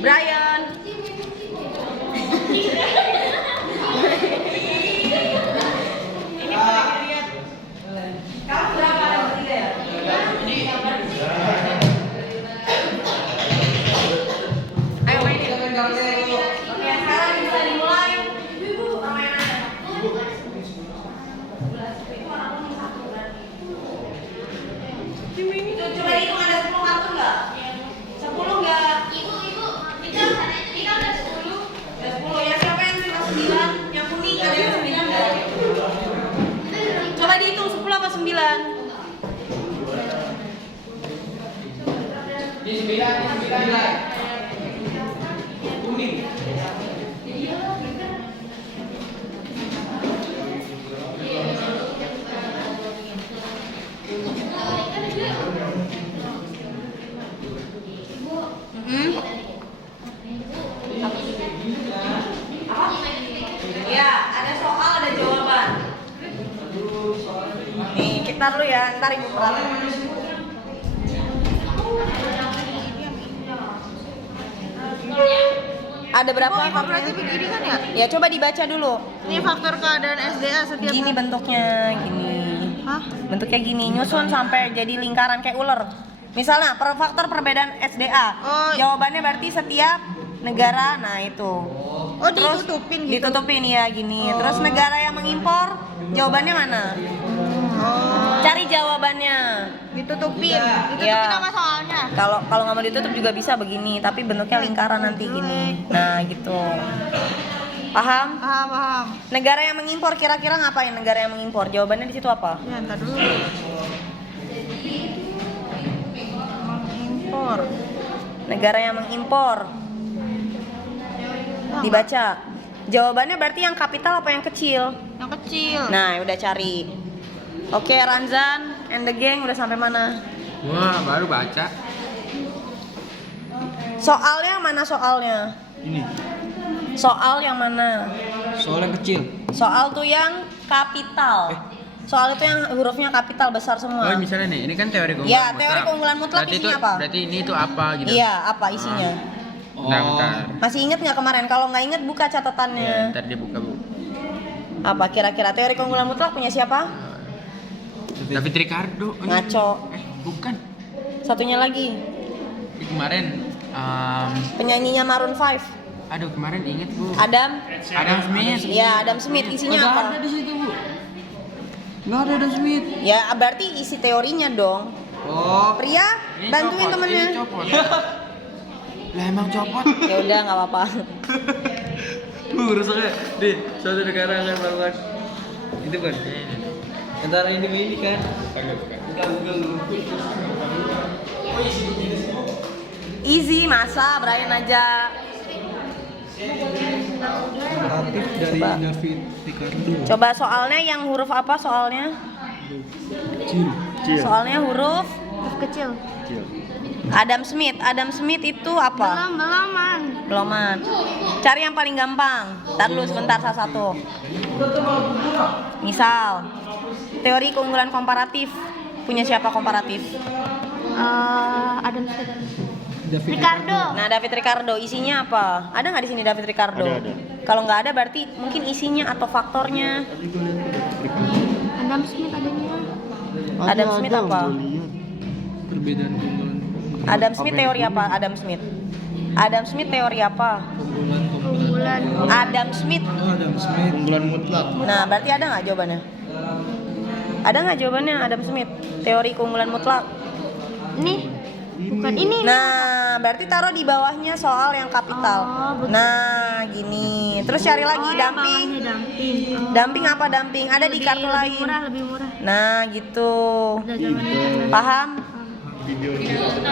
Brian. Kamu berapa ada bertiga ya? Ayo mainin. Oke, sekarang bisa dimulai. Ibu, permainannya. Itu orang ini satu berarti. Itu coba hitung ada 10 kartu nggak? 10 nggak? Ibu, kita udah 10. Ada 10 ya. Siapa yang terima 9? Yang kuning ada yang 9 nggak? Coba dihitung 10 apa 9? Ini 9. Kuning. Ya, ada soal, ada jawaban. Nih, kita dulu ya, ntar ibu perhatikan. Ada berapa? Berarti begini kan ya? Ya, coba dibaca dulu. Ini faktor keadaan SDA setiap Gini bentuknya, gini. Hah? Bentuknya gini, nyusun sampai jadi lingkaran kayak ular. Misalnya, faktor perbedaan SDA. Oh. Jawabannya berarti setiap negara, nah itu. Oh, ditutupin gitu. Ditutupin ya gini. Terus negara yang mengimpor, jawabannya mana? Oh, Cari jawabannya. ditutupin. Ya. Ditutupin sama soalnya. Kalau nggak mau ditutup juga bisa begini, tapi bentuknya lingkaran nanti gini. Nah gitu. Paham? Paham. Negara yang mengimpor kira-kira ngapain? Negara yang mengimpor, jawabannya di situ apa? Ya, ntar dulu. Mengimpor. Negara yang mengimpor. Dibaca. Jawabannya berarti yang kapital apa yang kecil? Yang kecil. Nah, udah cari. Oke, Ranzan and the gang udah sampai mana? Wah, baru baca. Soalnya mana soalnya? Ini. Soal yang mana? Soal yang kecil. Soal tuh yang kapital. Soal itu yang hurufnya kapital besar semua. Oh, misalnya nih, ini kan teori keunggulan Ya, mutlak. teori keunggulan mutlak Berarti isinya itu, apa? Berarti ini itu apa gitu? Iya, apa isinya? Bentar. Masih inget nggak kemarin? Kalau nggak inget buka Ya, catatannya. ntar dia buka, Bu. Apa kira-kira teori keunggulan mutlak punya siapa? David Ricardo. Ngaco. Bukan. Satunya lagi. Kemarin Penyanyinya Maroon 5. aduh kemarin inget Bu. Adam Smith. Ya, Adam Smith isinya Nggak apa? ada di situ Bu. Nggak ada Adam Smith. Ya, berarti isi teorinya dong. Oh. Pria, Ini bantuin copot, temennya. Ini copot. Lah emang copot. Ya udah, nggak apa-apa. Rusaknya di suatu negara yang melakukan itu kan antara ini kan kita Google dulu. Easy, masa Brian aja. Aktif dari Coba. David Ricardo. Coba soalnya yang huruf apa soalnya? Kecil. Soalnya huruf Kecil. Adam Smith itu apa? Beloman. Cari yang paling gampang. Ntar dulu sebentar satu-satu. Misal, teori keunggulan komparatif. Punya siapa komparatif? Adam Smith. Ricardo. Nah, David Ricardo isinya apa? Ada nggak di sini David Ricardo? Ada. Kalau nggak ada berarti mungkin isinya atau faktornya. Adam Smith adanya. Adam Smith apa? Perbedaan keunggulan. Adam Smith teori apa? Adam Smith teori apa? Keunggulan komparatif. Adam Smith. Adam Smith. Keunggulan mutlak. Nah, berarti ada nggak jawabannya? Ada nggak jawabannya Adam Smith? Teori keunggulan mutlak. Bukan ini. Nah, berarti taruh di bawahnya soal yang kapital. Nah, gini. Terus cari lagi damping. Damping apa damping? Ada di kartu lain. Lebih murah. Nah, gitu. Paham?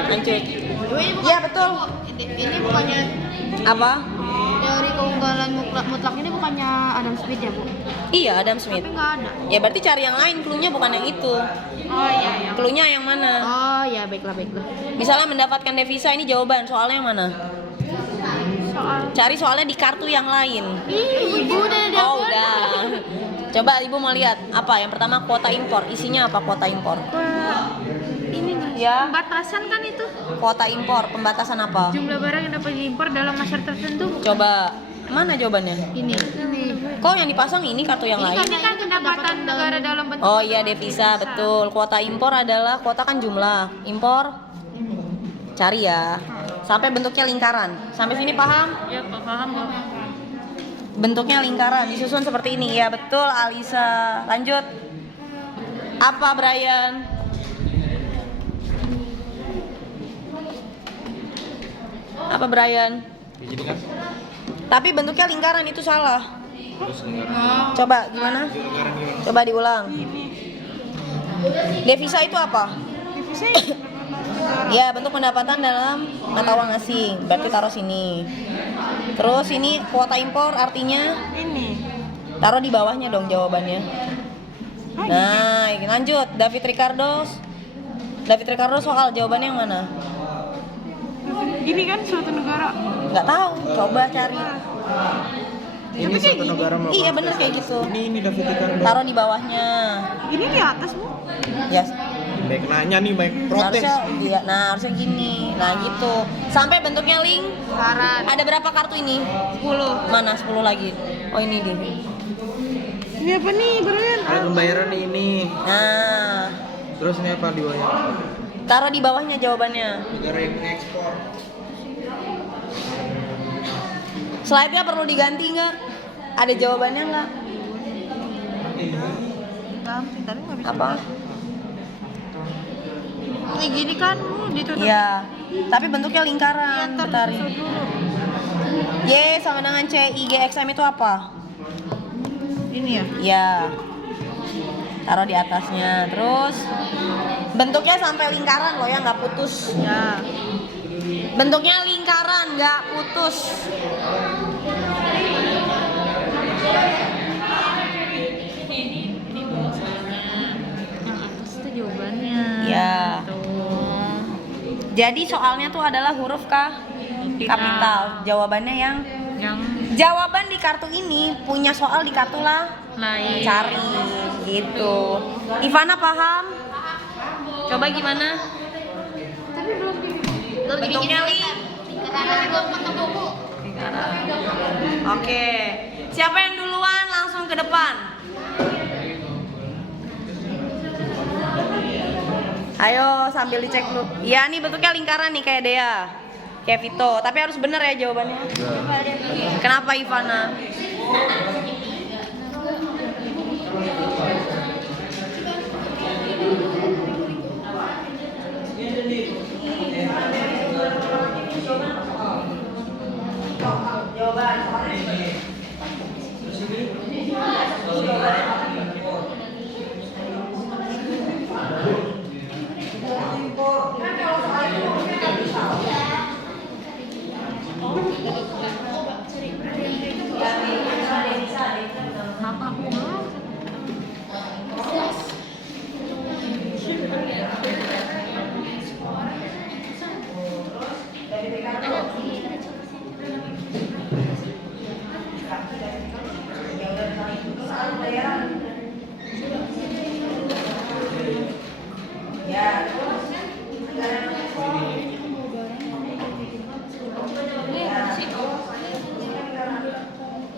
Lanjut. Iya, betul. Ini bukannya Apa? teori keunggulan mutlak ini bukannya Adam Smith ya, Bu? Iya, Adam Smith. Tapi nggak ada. Ya berarti cari yang lain, cluenya bukan yang itu. Oh iya. Cluenya yang mana? Oh ya, baiklah. Misalnya mendapatkan devisa, ini jawaban. Soalnya yang mana? Cari soalnya di kartu yang lain. Ibu udah Oh, udah. Coba Ibu mau lihat apa? Yang pertama kuota impor. Isinya apa kuota impor? ini Ya. pembatasan kan itu Kuota impor, pembatasan apa? jumlah barang yang dapat diimpor dalam masa tertentu. Coba. Mana jawabannya? Ini. Kok yang dipasang ini kartu yang lain? Ini kan pendapatan negara dalam bentuk. Oh iya, devisa, betul. Kuota impor adalah kuota kan jumlah. Impor cari ya. Sampai bentuknya lingkaran. Sampai sini paham? Ya, paham. Bentuknya lingkaran, disusun seperti ini. Ya, betul Alisa. Lanjut. Apa Brian? Apa Brian? Tapi bentuknya lingkaran itu salah. Coba gimana? Coba diulang. Devisa itu apa? Ya, bentuk pendapatan dalam mata uang asing. Berarti taruh sini. Terus ini kuota impor artinya Ini. taruh di bawahnya dong jawabannya. Nah, lanjut. David Ricardo soal jawabannya yang mana? Ini kan suatu negara. Nggak tahu. Coba cari. Ini satu negara melakukan. Iya bener kayak gitu. Ini David Ricardo. Taruh di bawahnya. Ini di atas, Bu. Ya. Baik nanya nih, baik protes. Harusnya, iya, nah harusnya gini. Nah gitu. Sampai bentuknya lingkaran. Ada berapa kartu ini? 10. Mana 10 lagi? Oh ini dia. Ini apa nih, Brian? Ada pembayaran nih ini. Nah, Terus ini apa di bawahnya? taruh di bawahnya jawabannya. Negara yang ekspor. Slide-nya perlu diganti nggak? Ada jawabannya nggak? Tapi nggak bisa. Apa? Kayak gini kan, Bu, ditutup. Iya. Tapi bentuknya lingkaran. Bentar. Y sama dengan C, I, G, X, M itu apa? Ini ya. Iya. Taruh di atasnya. Terus bentuknya sampai lingkaran loh ya, nggak putus. Ya. Bentuknya lingkaran, nggak putus. Yang atas itu jawabannya. Ya. Tuh. Jadi soalnya tuh adalah huruf K kapital. Jawabannya yang jawaban di kartu ini punya soal di kartu lah. Lain. Cari gitu. Ivana paham? Coba gimana? Bentuknya lingkaran. Oke. Siapa yang duluan langsung ke depan. Ayo sambil dicek dulu. Iya nih bentuknya lingkaran nih kayak Dea. Kayak Vito, tapi harus bener ya jawabannya. Kenapa Ivana? Jawaban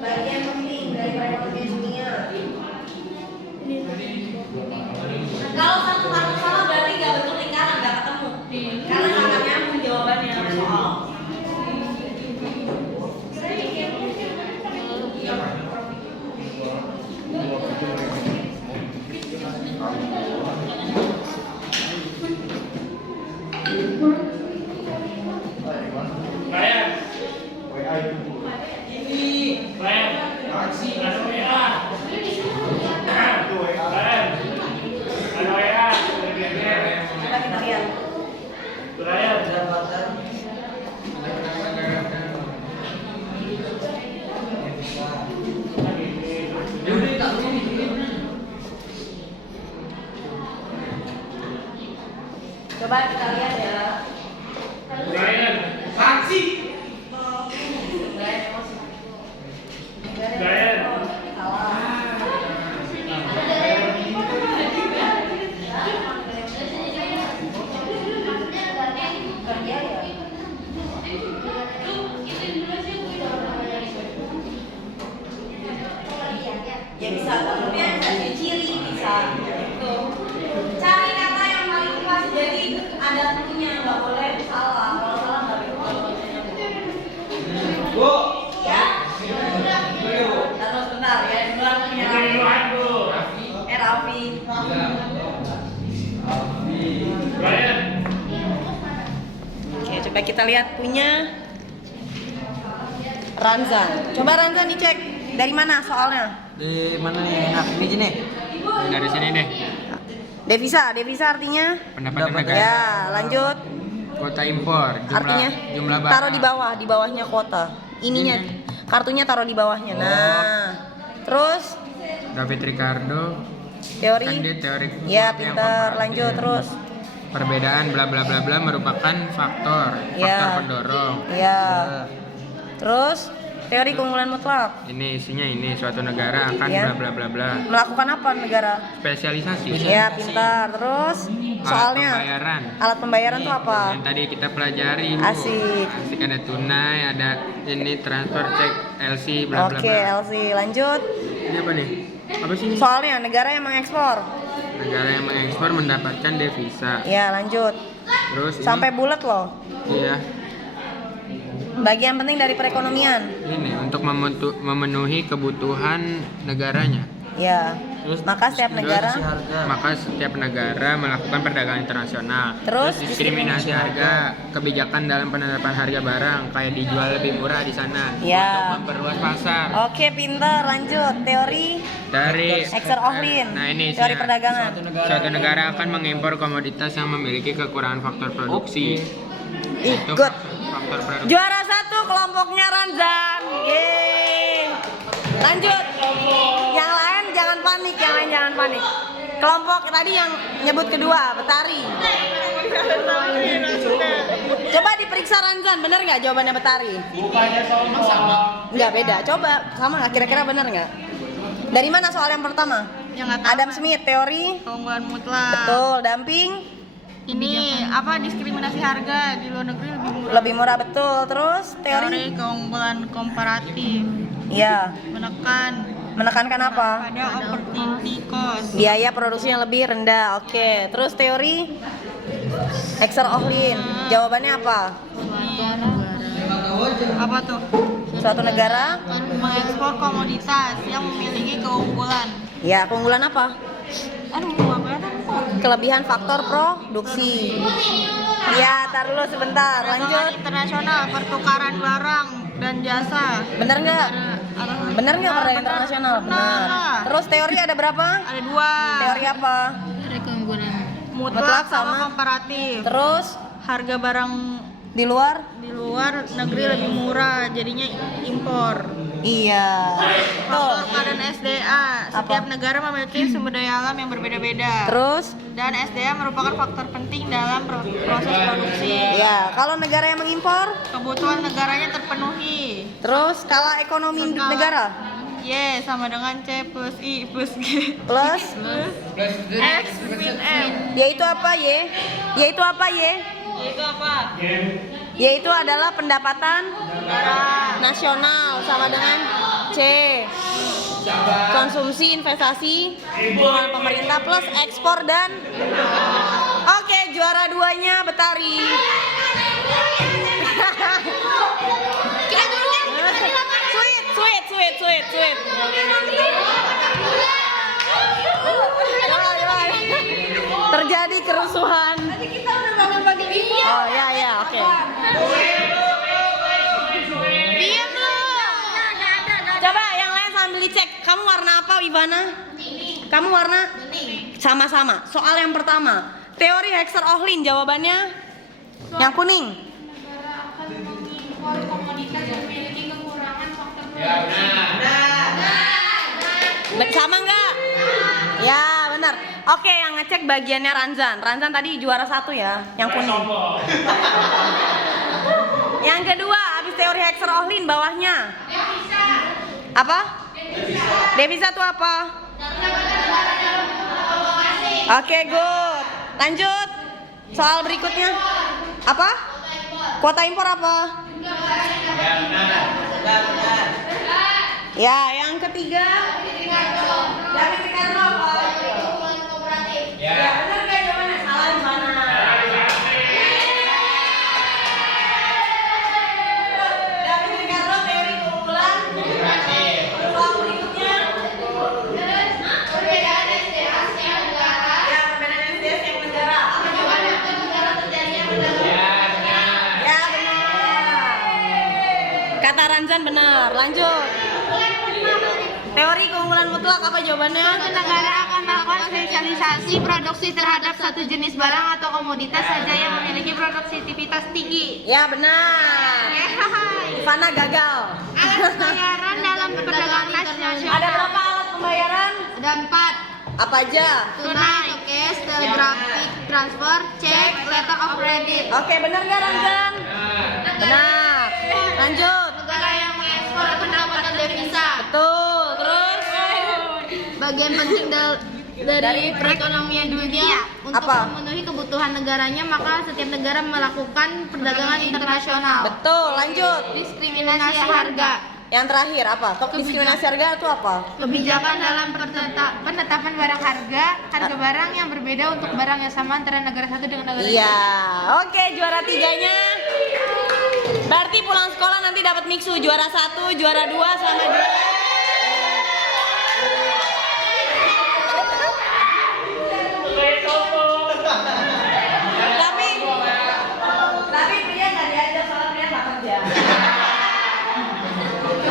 bagian penting dari rekomendasinya. Kalau satu kata salah berarti nggak bentuk lingkaran, nggak ketemu. Karena nggak nyambung jawabannya soal. Coba kita lihat ya. Ya bisa, kemudian bisa ciri bisa. Tuh. Cari kata yang paling pas, jadi ada punya, nggak boleh salah. Kalau salah nggak boleh. Bu. Ya. Terus bentar ya, duluan punya Raffi. Oke, coba kita lihat punya Ranzan. Coba Ranzan dicek dari mana soalnya? Di mana nih? Nah, ini sini. Dari sini deh. Devisa artinya? Pendapatan negara. Ya, lanjut. Kota impor. Artinya? Jumlah barang. Taruh di bawahnya kota. Ininya, kartunya taruh di bawahnya. Nah, terus? David Ricardo. Teori? Kan dia teori. Ya, yang pintar. komparatif. Lanjut terus. Perbedaan bla bla bla bla merupakan faktor Ya. pendorong. Ya. Terus? Teori keunggulan mutlak. Ini isinya ini suatu negara akan Ya. bla bla bla bla. Melakukan apa negara? Spesialisasi. Ya, pintar. Terus? Soalnya? Alat pembayaran. Alat pembayaran itu apa? Yang tadi kita pelajari. Bu. Asik. Asik, ada tunai, ada ini transfer cek LC bla bla Oke, bla. LC. Lanjut. Ini apa nih? Apa sih ini? Soalnya negara yang mengekspor. Negara yang mengekspor mendapatkan devisa. Ya, lanjut. Terus ini, Sampai bulat loh. iya. Bagian penting dari perekonomian. Ini untuk memenuhi kebutuhan negaranya. Ya. Maka setiap negara. Maka setiap negara melakukan perdagangan internasional. Terus diskriminasi harga, kebijakan dalam penetapan harga barang kayak dijual lebih murah di sana Ya. untuk memperluas pasar. Oke, pintar. Lanjut. Teori Dari Ekser Ohlin. Nah, ini Teori isinya. perdagangan. Suatu negara akan mengimpor komoditas yang memiliki kekurangan faktor produksi. Ih, Itu good. faktor produksi. Juara 1 kelompoknya Ranzan. Yeay. Lanjut. Yang lain jangan panik. Kelompok tadi yang nyebut kedua, Betari. Coba diperiksa Ranzan, bener nggak jawabannya Betari? Nggak beda. Coba sama nggak? Kira-kira bener nggak? Dari mana soal yang pertama? Adam Smith, teori. Keunggulan mutlak. Betul. Damping. Ini apa diskriminasi harga di luar negeri lebih murah. Lebih murah, betul. Terus teori. Teori keunggulan komparatif Iya. menekan Menekankan apa? Pada opportunity cost. Biaya produksi yang lebih rendah. Oke. Terus teori Hexer-Ohlin. Jawabannya apa? Apa tuh? Suatu negara? Mengekspor komoditas yang memiliki keunggulan. Ya, keunggulan apa? Aduh, nggak kelihatan kok. Kelebihan faktor produksi. Ya, tar dulu sebentar. Perdagangan Lanjut. internasional, pertukaran barang dan jasa. Bener nggak? Bener nggak perdagangan internasional? Benar. Terus teori ada berapa? Ada 2. Teori apa? Mutlak sama komparatif. Terus Harga barang di luar? di luar negeri lebih murah, jadinya impor. Iya. Faktor Tuh. keadaan SDA. Setiap negara memiliki sumber daya alam yang berbeda-beda. Terus? Dan SDA merupakan faktor penting dalam proses produksi. Ya, kalau negara yang mengimpor, Kebutuhan negaranya terpenuhi. terus skala ekonomi negara Y sama dengan C plus I plus G plus X min M. yaitu apa Y? Yaitu apa Y? Itu apa? Yaitu adalah pendapatan nasional sama dengan C. Konsumsi, investasi, hubungan pemerintah plus ekspor dan Oke, juara 2-nya Betari. Sweet. Terjadi kerusuhan. Tadi kita udah bangun bagi Oh ya, oke. Diam lu. Coba yang lain sambil dicek. Kamu warna apa, Ivana? Kamu warna? Sama-sama. Soal yang pertama, teori Hexer-Ohlin jawabannya yang kuning. Negara akan mengimpor komoditas yang memiliki kekurangan faktor produksi. Sama nggak? Ya, benar. Oke, yang ngecek bagiannya Ranzan. Ranzan tadi juara 1 ya, yang kuning. Yang kedua, habis teori Hexer-Ohlin bawahnya. Apa? Devisa itu apa? Oke, good. Lanjut. Soal berikutnya. Apa? Kuota impor apa? Ya, yang ketiga. David Ricardo apa? Ya, benar nggak jawabannya? Salah di mana? David Ricardo teori keunggulan. Soal berikutnya. Perbedaan SDA setiap negara. Ya, perbedaan SDA setiap negara. Apa jawabannya? Negara terjadinya perdagangan. Ya, benar. Kata Ranzan benar. Lanjut. Teori keunggulan mutlak apa jawabannya? Suatu negara akan melakukan spesialisasi produksi terhadap satu jenis barang atau komoditas saja yang memiliki produktivitas tinggi. Ya, benar. Ivana gagal. Alat pembayaran dalam perdagangan nasional. Ada berapa alat pembayaran? Ada 4. Apa aja? Tunai, cash, telegraphic transfer, cek, letter of credit. Oke, benar nggak Ranzan? Benar. Lanjut. Negara yang mengekspor pendapatan devisa. Betul. Terus? Bagian penting dari perekonomian dunia untuk Apa? memenuhi kebutuhan negaranya, maka setiap negara melakukan perdagangan internasional. Betul. Lanjut. Diskriminasi harga. Yang terakhir apa? Diskriminasi harga itu apa? Kebijakan dalam penetapan barang harga barang yang berbeda untuk barang yang sama antara negara satu dengan negara lain. Iya. Oke, juara 3-nya. Berarti pulang sekolah nanti dapat mixu juara 1, juara 2 sama juara. Tapi pria nggak diajak soal pria nggak kerja.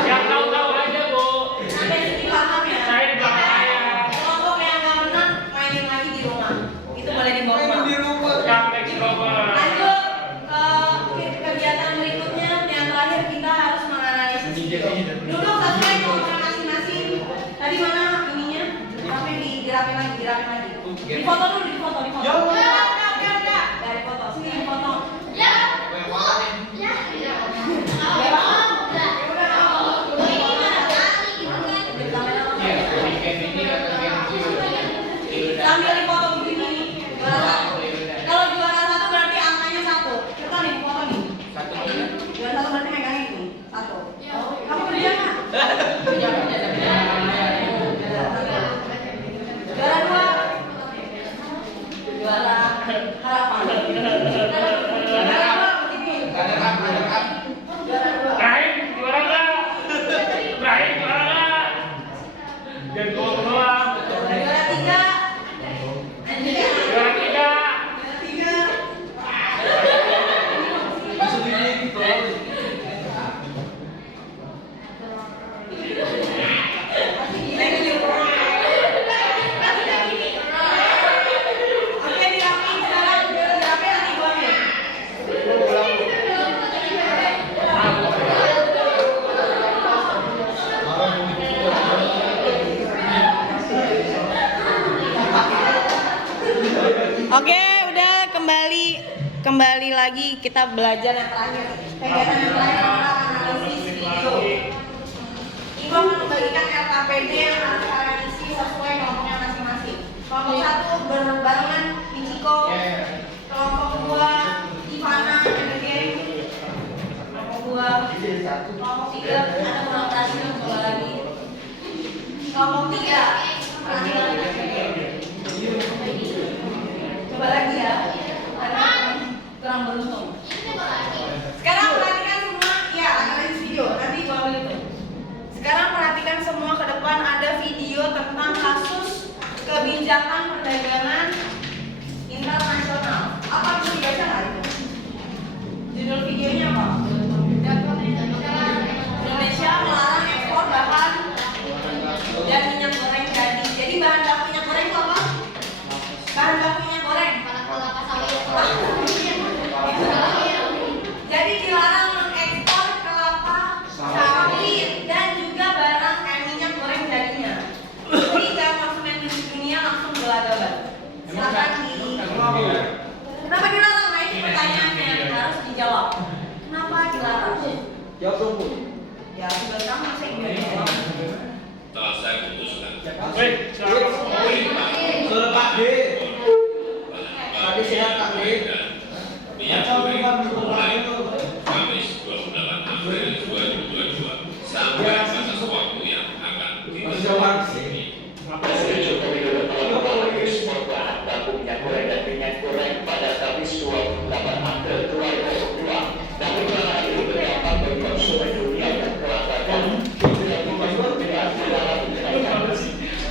Yang tahu-tahu aja, Bu. Sampai sini paham ya. Saya di belakang saya. Kelompok yang nggak menang mainin lagi di rumah. Itu boleh dibawa pulang. Yang extrovert. Lanjut ke kegiatan berikutnya. Yang terakhir kita harus menganalisis. Duduk sesuai kelompok masing-masing. Tadi mana ininya? Sampai digerapin lagi. Di foto dulu, di foto. Enggak. Dari foto. Sini di foto. Sambil dipoto begini. Kalau juara 1 berarti angkanya 1. Kita nih foto nih. Juara 1 berarti megangin nih. 1. Kamu kerja nggak? Oke, udah kembali lagi kita belajar yang terakhir. Kegiatan yang terakhir adalah analisis video. Ibu akan membagikan LKPD yang harus kalian isi sesuai kelompoknya masing-masing. Kelompok 1 berbarengan Michiko, kelompok 2 Ivana and the gang, kelompok 2, kelompok 3 ada kolaborasi coba lagi. Kelompok 3 coba lagi ya, karena kurang beruntung. Sekarang perhatikan semua, ya analisis video, nanti gua ambil itu. Sekarang perhatikan semua ke depan, ada video tentang kasus kebijakan perdagangan internasional. Apa bisa dibaca nggak itu? Judul videonya apa? Indonesia melarang ekspor bahan dan minyak goreng jadi. Jadi bahan baku minyak goreng itu apa? Bahan baku minyak goreng. Jadi dilarang mengekspor kelapa sawit dan juga barang kayak minyak goreng jadinya. Sehingga konsumen di dunia langsung gelagaban. Silakan di. Kenapa dilarang? Nah ini pertanyaannya harus dijawab. Kenapa dilarang? Jawab dong, Bu. Ya, sudah kamu saya jawab. Telah saya putuskan. Baik, silakan. Saudara Pak D. Tadi sehat Pak D. Minyak goreng mulai Kamis 28 April 2022 sampai batas waktu yang akan ditentukan. Presiden Joko Widodo telah melarang ekspor bahan baku minyak goreng dan minyak goreng pada Kamis 28 April 2022. Namun larangan itu berdampak bagi konsumen dunia dan kelangkaan hingga diperlukan dalam kenaikan.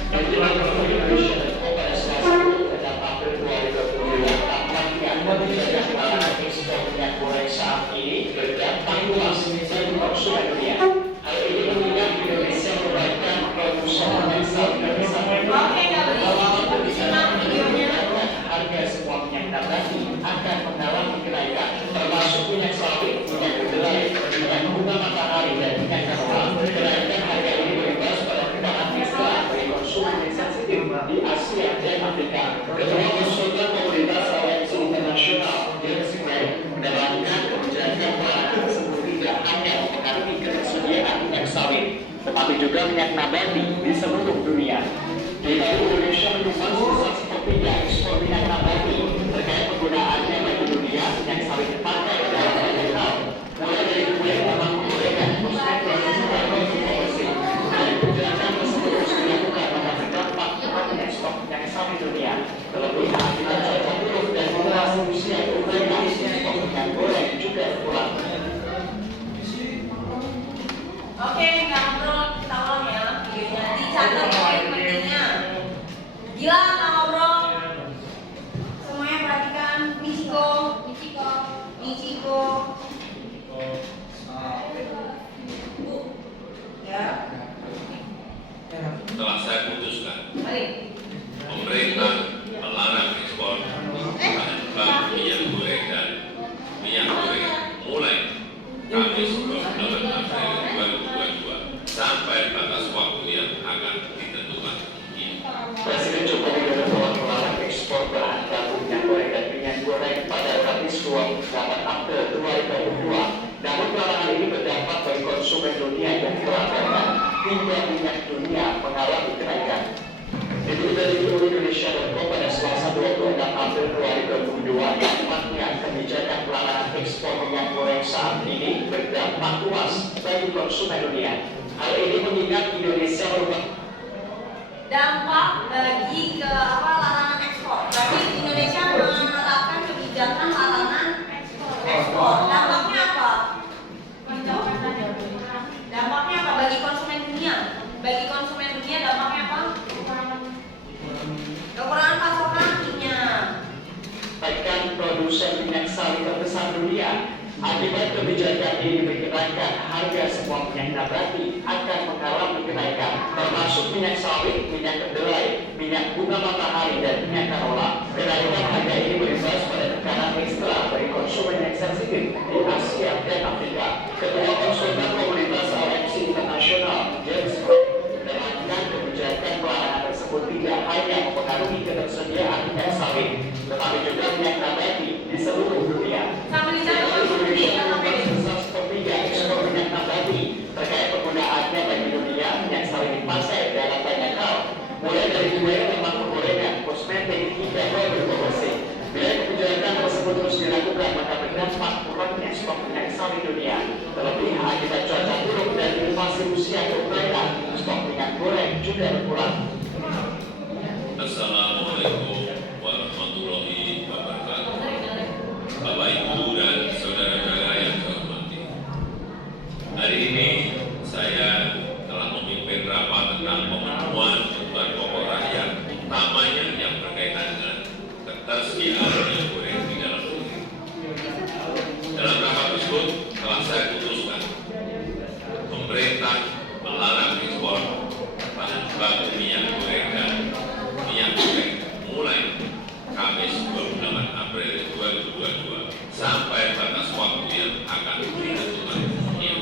Yang dilakukan Indonesia dan pada Selasa 26 April 2022 tampaknya kebijakan larangan ekspor minyak goreng saat ini berdampak luas bagi konsumen dunia. Hal ini mengingat Indonesia merupakan produsen minyak sawit terbesar. Oke, nggak berisik, disimak videonya. Harga semua minyak nabati akan mengalami kenaikan, termasuk minyak sawit, minyak kedelai, minyak bunga matahari dan minyak canola. Kenaikan harga ini berimbas pada tekanan ekstra bagi konsumen yang sensitif di Asia dan Afrika. Ketua Konsultan Komunitas OMC Internasional, James Gray, menerangkan kebijakan pelarangan tersebut tidak hanya mempengaruhi ketersediaan minyak sawit, tetapi juga minyak nabati di seluruh dunia. Di Indonesia menyumbang sebesar sepertiga ekspor minyak nabati terkait penggunaannya bagi dunia. Minyak sawit dipakai dalam banyak hal, mulai dari kue, taman penggorengan, kosmetik, hingga produksi. Dan kebijakan tersebut terus dilakukan akan berdampak kepada ekspor minyak sawit dunia. Terlebih akibat cuaca buruk dan populasi usia Ukraina, ekspor minyak goreng juga berkurang. Oke, nggak ngobrol, kita ulang ya videonya. Dicatat poin pentingnya. Gila nggak ngobrol. Semuanya perhatikan. Michiko. Bu. Ya. Telah saya putuskan. Mari. Pemerintah melarang ekspor bahan baku minyak goreng dan minyak goreng mulai Kamis 28 April 2022 sampai batas waktu yang akan ditentukan. Presiden Joko Widodo telah melarang ekspor bahan baku minyak goreng dan minyak goreng pada Kamis 28 April 2022. Namun larangan ini berdampak bagi konsumen dunia dan kelangkaan hingga minyak dunia mengalami kenaikan. Dikutip dari Indonesia.com pada Selasa 26 April 2022, tampaknya kebijakan pelarangan ekspor minyak goreng saat ini berdampak luas bagi konsumen dunia. Hal ini mengingat Indonesia merupakan Dampak bagi ke larangan ekspor. Berarti Indonesia menerapkan kebijakan larangan ekspor. Dampaknya apa? Dampaknya apa bagi konsumen dunia? Bagi konsumen dunia dampaknya apa? Kekurangan pasokan minyak. merupakan produsen minyak sawit terbesar dunia. Akibat kebijakan ini diperkirakan harga semua minyak nabati akan mengalami kenaikan, termasuk minyak sawit, minyak kedelai, minyak bunga matahari, dan minyak canola. Kenaikan harga ini berimbas pada tekanan ekstra bagi konsumen yang sensitif di Asia dan Afrika. Ketua Konsultan Komunitas OMC Internasional, James Gray, menerangkan kebijakan pelarangan tersebut tidak hanya mempengaruhi ketersediaan minyak sawit, tetapi Rusia ke Ukraina, stok minyak goreng juga berkurang. Assalamualaikum warahmatullahi wabarakatuh. Bapak Ibu dan saudara-saudara yang saya hormati. Hari ini saya telah memimpin rapat tentang pemenuhan kebutuhan pokok rakyat, utamanya yang berkaitan dengan ketersediaan minyak goreng di dalam negeri. Dalam rapat tersebut telah saya putuskan pemerintah melarang ekspor bahan baku minyak goreng dan minyak goreng mulai Kamis 28 April 2022 sampai batas waktu yang akan ditentukan umumnya.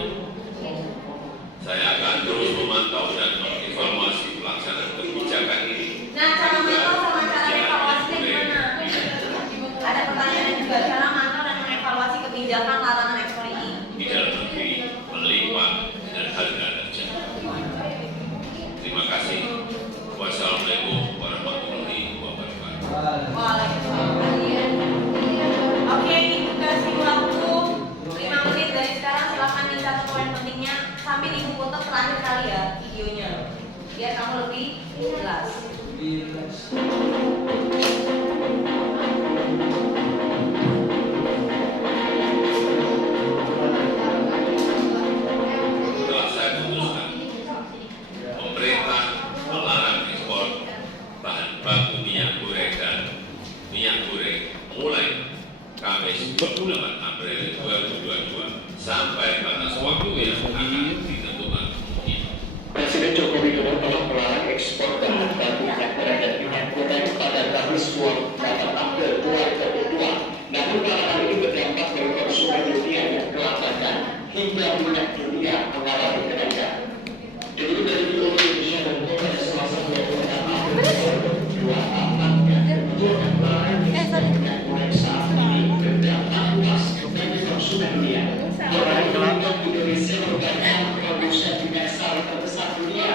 Saya akan terus memantau dan mengevaluasi pelaksanaan kebijakan ini. Nah, cara mantau sama cara evaluasinya gimana? Ada pertanyaan juga, cara mantau dan mengevaluasi kebijakan larangan ekspor ini. Di dalam negeri melimpah dengan harga terjangkau. Terima kasih. Wassalamualaikum warahmatullahi wabarakatuh. Waalaikumsalam. Oke, kasih waktu 5 menit dari sekarang. Silakan dicatat poin pentingnya sambil ibu foto terakhir kali ya videonya, biar kamu lebih jelas. Telah saya putuskan pemerintah melarang ekspor bahan baku minyak goreng dan minyak goreng mulai Kamis 28 April 2022 sampai batas waktu yang akan ditentukan umumnya. Presiden Joko Widodo telah melarang ekspor bahan baku minyak goreng dan minyak goreng pada Kamis 28 April 2022. Namun larangan ini berdampak bagi konsumen dunia yang kelaparan hingga minyak dunia mengalami kenaikan. Dulu dari Biro Indonesia dan pada Selasa 26 April 2022, tampaknya kebijakan larangan ekspor minyak goreng saat ini berdampak luas bagi konsumen dunia. Orang Indonesia merupakan produsen minyak sawit terbesar dunia.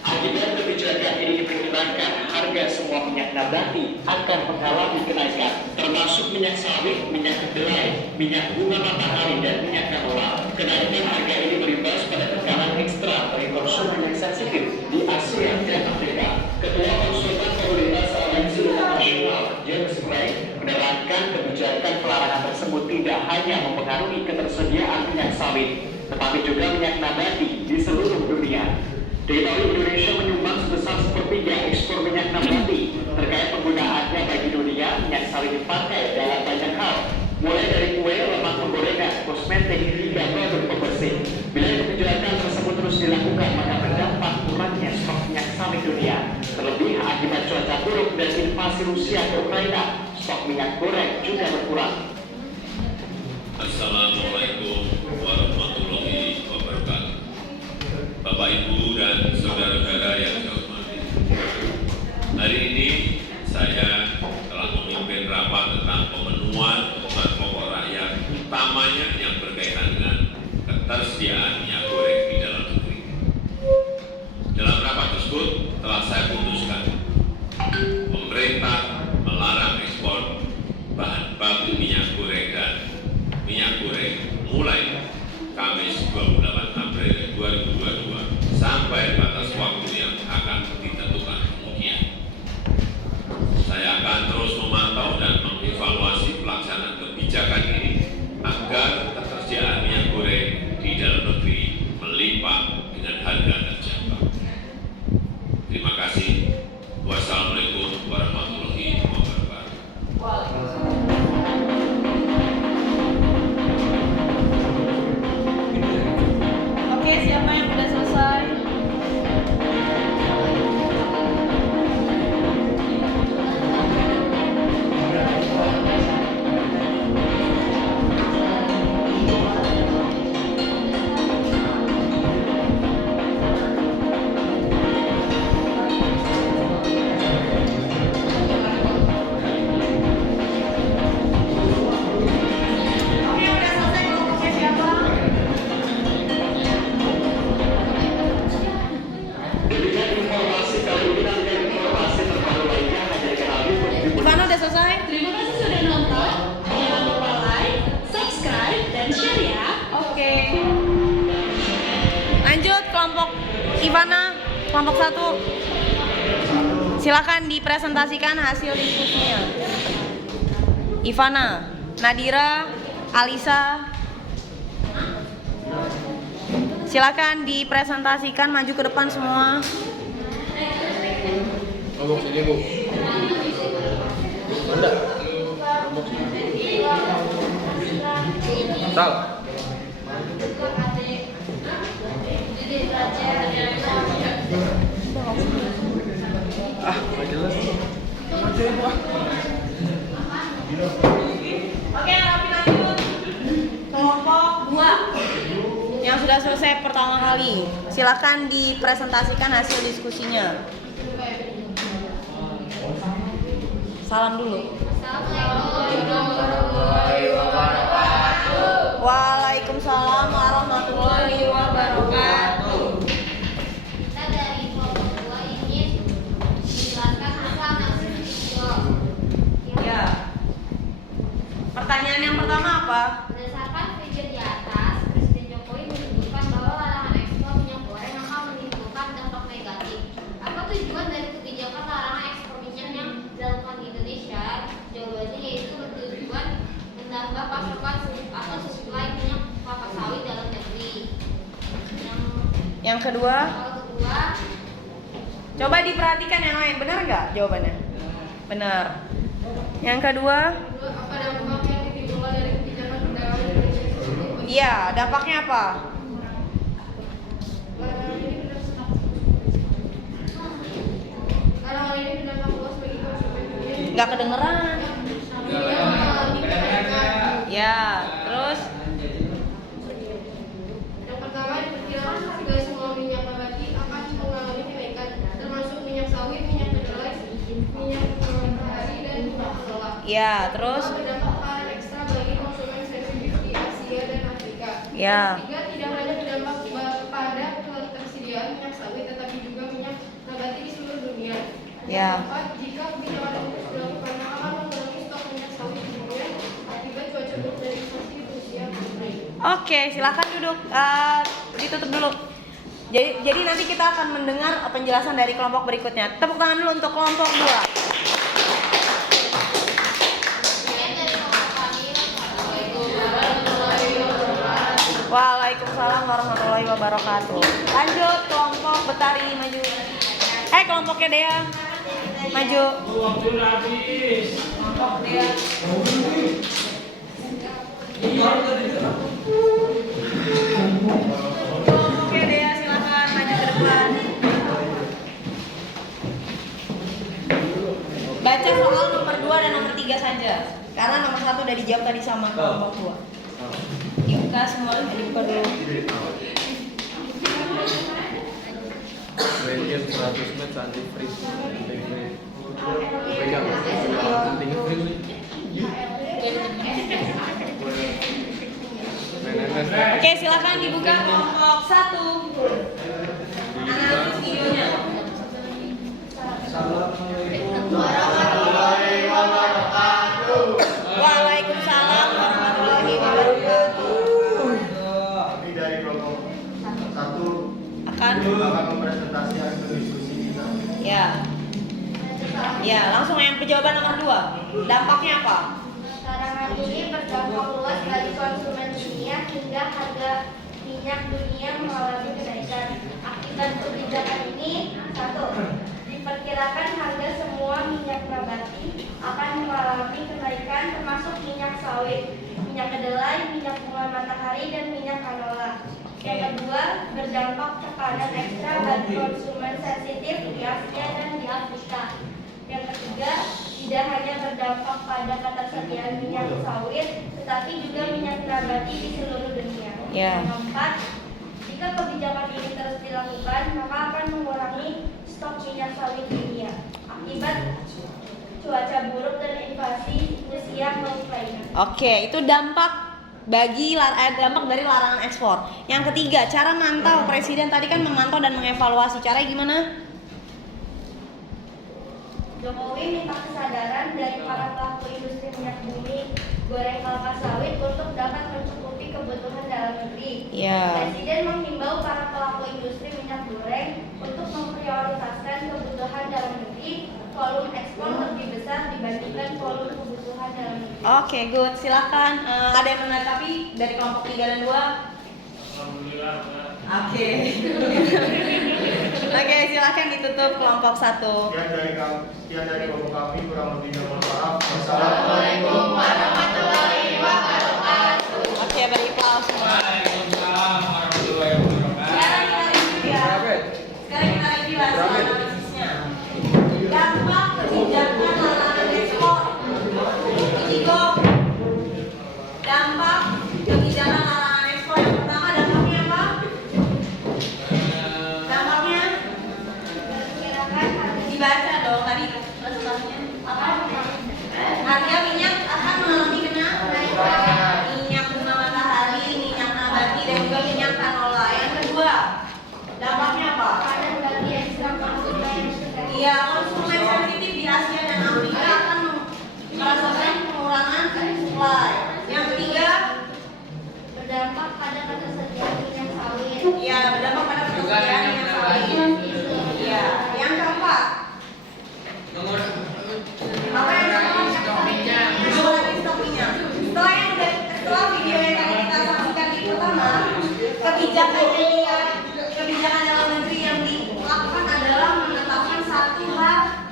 Akibat kebijakan ini diperkirakan harga semua minyak nabati akan mengalami kenaikan, termasuk minyak sawit, minyak kedelai, minyak bunga matahari, dan minyak canola. Kenaikan harga ini berimbas pada tekanan ekstra bagi konsumen yang sensitif di Asia dan Afrika. Ketua Konsultan Komunitas Aliansi Internasional James Gray menerangkan kebijakan pelarangan tersebut tidak hanya mempengaruhi ketersediaan minyak sawit, tetapi juga minyak nabati di seluruh dunia. Diketahui Indonesia menyumbang sebesar sepertiga ekspor minyak nabati. Terkait penggunaannya bagi dunia, minyak sawit dipakai dalam banyak hal, mulai dari kue, lemak penggorengan, kosmetik, hingga produk pembersih. Bila kebijakan tersebut terus dilakukan, maka berdampak kurangnya stok minyak sawit dunia. Terlebih akibat cuaca buruk dan invasi Rusia ke Ukraina, stok minyak goreng juga berkurang. Assalamualaikum warahmatullahi wabarakatuh. Bapak Ibu dan saudara-saudara yang saya hormati. Hari ini saya telah memimpin rapat tentang pemenuhan kebutuhan pokok rakyat, utamanya yang berkaitan dengan ketersediaan minyak goreng di dalam negeri. Dalam rapat tersebut telah saya putuskan pemerintah melarang ekspor bahan baku minyak goreng dan minyak goreng mulai Kamis 28 April 2022 sampai batas waktu yang akan ditentukan kemudian. Saya akan terus memantau dan mengevaluasi pelaksanaan kebijakan ini agar ketersediaan minyak goreng di dalam negeri melimpah dengan harga terjangkau. Terima kasih. Wassalamualaikum warahmatullahi wabarakatuh. Oke, siapa yang udah selesai? Oke, udah selesai kelompoknya siapa? Demikian informasi kali ini, dan informasi terbaru lainnya hanya dikenal YouTube. Ivana udah selesai? Terima kasih sudah nonton. Jangan lupa like, subscribe, dan share ya. Oke. Lanjut kelompok Ivana, kelompok 1. Silakan dipresentasikan hasil diskusinya. Ivana, Nadira, Alisa. Silakan dipresentasikan, maju ke depan semua. Kelompok sini, Bu. Anda. Kelompok sini. Sal. Nggak jelas. Oke, rapi lanjut. Kelompok 2 yang sudah selesai pertama kali, silakan dipresentasikan hasil diskusinya. Salam dulu. Waalaikumsalam warahmatullahi wabarakatuh. Kita dari kelompok 2 ingin menjelaskan hasil analisis video. Ya. Pertanyaan yang pertama apa? Berdasarkan video di atas, Presiden Jokowi menunjukkan bahwa larangan ekspor minyak goreng akan menimbulkan dampak negatif. Apa tujuan dari kebijakan larangan ekspor minyak yang dilakukan di Indonesia? Jawabannya yaitu bertujuan menambah pasokan atau suplai minyak kelapa sawit dalam negeri. Yang kedua, Kalau kedua, coba diperhatikan yang lain, benar nggak jawabannya? Benar. Yang kedua, apa dampak yang ditimbulkan dari kebijakan perdagangan Indonesia tersebut? iya, dampaknya apa? Larangan ini berdampak luas bagi konsumen dunia. Nggak kedengeran. Ya, terus Yang pertama, diperkirakan harga semua minyak nabati akan mengalami kenaikan, termasuk minyak sawit, minyak kedelai, minyak matahari, dan minyak kelapa. ya, terus Berdampak panen ekstra bagi konsumen sensitif di Asia dan Afrika. ya. Yang ketiga, tidak hanya berdampak pada ketersediaan minyak sawit, tetapi juga minyak nabati di seluruh dunia. Ya. Yang keempat, jika kebijakan ini terus dilakukan, maka akan mengurangi stok minyak sawit di dunia akibat cuaca buruk dan inflasi di Rusia dan Ukraina. Oke, silakan duduk. Ditutup dulu. Jadi nanti kita akan mendengar penjelasan dari kelompok berikutnya. Tepuk tangan dulu untuk kelompok 2. Waalaikumsalam warahmatullahi wabarakatuh. Lanjut, kelompok Betari maju. Kelompoknya Dea maju. Kelompok Dea. Kelompoknya Dea, silakan maju ke depan. Baca soal nomor 2 dan nomor 3 saja. Karena nomor 1 udah dijawab tadi sama kelompok 2. Dibuka semua, dibuka dulu. Radiant 100 meter anti freeze. Pegang. Anti freeze. Oke, silakan dibuka kelompok 1. Analisis videonya. Waalaikumsalam warahmatullahi wabarakatuh. Kami dari kelompok 1 Akan mempresentasi hasil diskusi kita. ya. Ya, langsung yang jawaban nomor 2. Dampaknya apa? Larangan ini berdampak luas bagi konsumen dunia hingga harga minyak dunia mengalami kenaikan. Akibat kebijakan ini, 1. Diperkirakan harga semua minyak nabati akan mengalami kenaikan termasuk minyak sawit, minyak kedelai, minyak bunga matahari, dan minyak canola. Yang kedua, berdampak tekanan ekstra bagi konsumen sensitif di Asia dan di Afrika. Yang ketiga, tidak hanya berdampak pada ketersediaan minyak sawit, tetapi juga minyak nabati di seluruh dunia. Ya. Yang keempat, jika kebijakan ini terus dilakukan, maka akan mengurangi stok minyak sawit dunia akibat cuaca buruk dan invasi Rusia ke Ukraina. Oke, itu dampak dampak dari larangan ekspor. Yang ketiga, cara mantau. Presiden tadi kan memantau dan mengevaluasi. Caranya gimana? Jokowi minta kesadaran dari para pelaku industri minyak bumi goreng kelapa sawit untuk dapat mencukupi kebutuhan dalam negeri. Presiden menghimbau para pelaku industri minyak goreng untuk memprioritaskan kebutuhan dalam negeri. Volume ekspor lebih besar dibandingkan volume kebutuhan dalam negeri. Oke, good. Silakan. Ada yang menanggapi dari kelompok 3 dan 2? Alhamdulillah. Oke. Oke, silakan ditutup kelompok 1. Sekian dari kelompok kami, kurang lebihnya mohon maaf. Assalamualaikum warahmatullahi wabarakatuh. Oke, beri aplaus semua. Waalaikumsalam warahmatullahi wabarakatuh. Sekarang kita review ya. Sekarang kita review hasil analisisnya. Dampak kebijakan larangan ekspor. Indigo. Dampak kebijakan larangan ekspor yang pertama dampaknya apa? Dampaknya dibaca dong tadi presentasinya. Apa? Harga minyak akan mengalami kenaikan. Minyak bunga matahari, minyak nabati dan juga minyak canola. Yang kedua, dampaknya apa? Iya, konsumen sensitif di Asia dan Afrika akan merasakan pengurangan supply. Yang ketiga, Berdampak pada ketersediaan minyak sawit. iya berdampak pada ketersediaan minyak sawit. Iya, yang keempat, apa yang mengurangi stok minyak. Setelah video yang tadi kita saksikan di pertama, kebijakan dalam negeri yang dilakukan adalah menetapkan satu hal.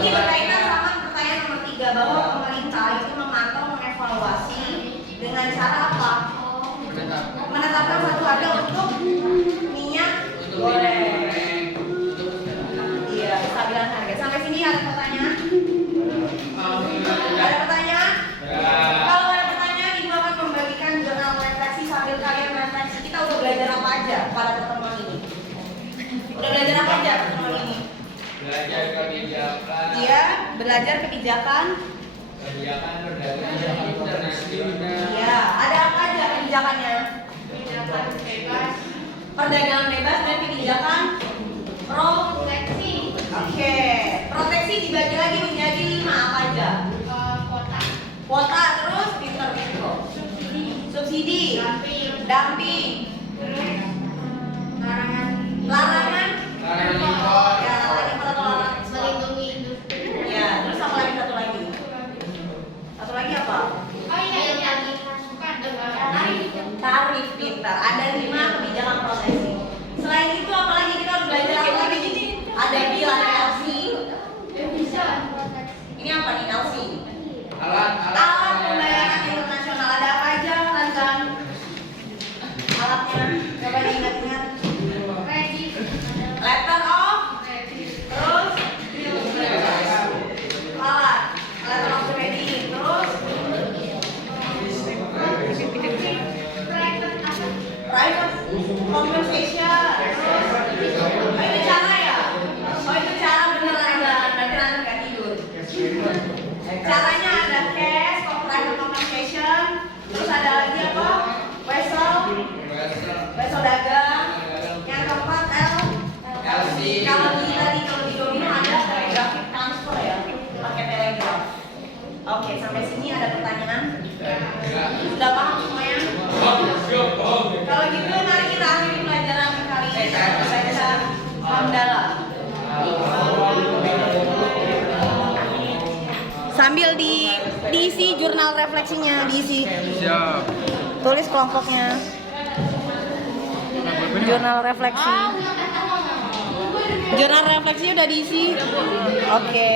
Ini berkaitan sama pertanyaan nomor 3 bahwa pemerintah itu memantau mengevaluasi dengan cara apa? Menetapkan satu harga untuk minyak goreng. Iya, kestabilan harga. Sampai sini ada pertanyaan? Ada pertanyaan? Kalau ada pertanyaan, Ibu akan membagikan jurnal refleksi sambil kalian refleksi. Kita udah belajar apa aja pada pertemuan ini? Udah belajar apa aja pertemuan ini? Belajar kebijakan. Iya, belajar kebijakan. Kebijakan perdagangan internasional. Iya, ada apa aja kebijakannya? Perdagangan bebas dan kebijakan proteksi. Oke, proteksi dibagi lagi menjadi 5 apa aja? Kuota, terus pinter. Subsidi, dumping, larangan impor. ya, impor atau larangan ekspor. Melindungi industri. Ya, terus apa lagi satu lagi? Satu lagi apa? Tarif pintar. Ada 5 kebijakan proteksi. Selain itu apalagi kita harus belajar apa lagi? Ada bil, ada LC. Ini apa nih LC? Alat Pembayaran internasional. Ada apa aja kan? Alatnya coba diingat-ingat. Letter of terus alat letter of credit terus private compensation. Oh itu cara ya? Oh itu cara beneran nanti nggak tidur. Caranya ada cash, private compensation, terus ada lagi apa? Wesel dagang. Yang keempat LC. Kalau di domino ada telegraphic transfer ya, pakai telegraf. Oke, sampai sini ada pertanyaan? Sudah paham semuanya? Kalau gitu mari kita akhiri pelajaran kali ini. Baca hamdalah. Sambil diisi jurnal refleksinya, diisi. Tulis kelompoknya. Jurnal refleksi. Jurnal refleksi udah diisi. Oke.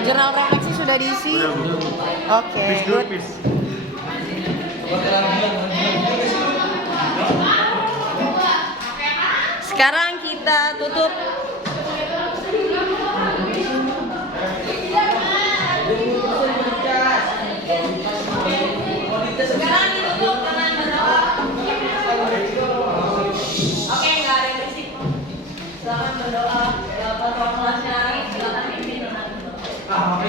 Jurnal refleksi sudah diisi. Oke. Good. Sekarang kita tutup. Sekarang ditutup dengan berdoa. Oke, nggak ada yang berisik. Silakan berdoa. Bapak kelasnya, silakan pimpin dengan berdoa.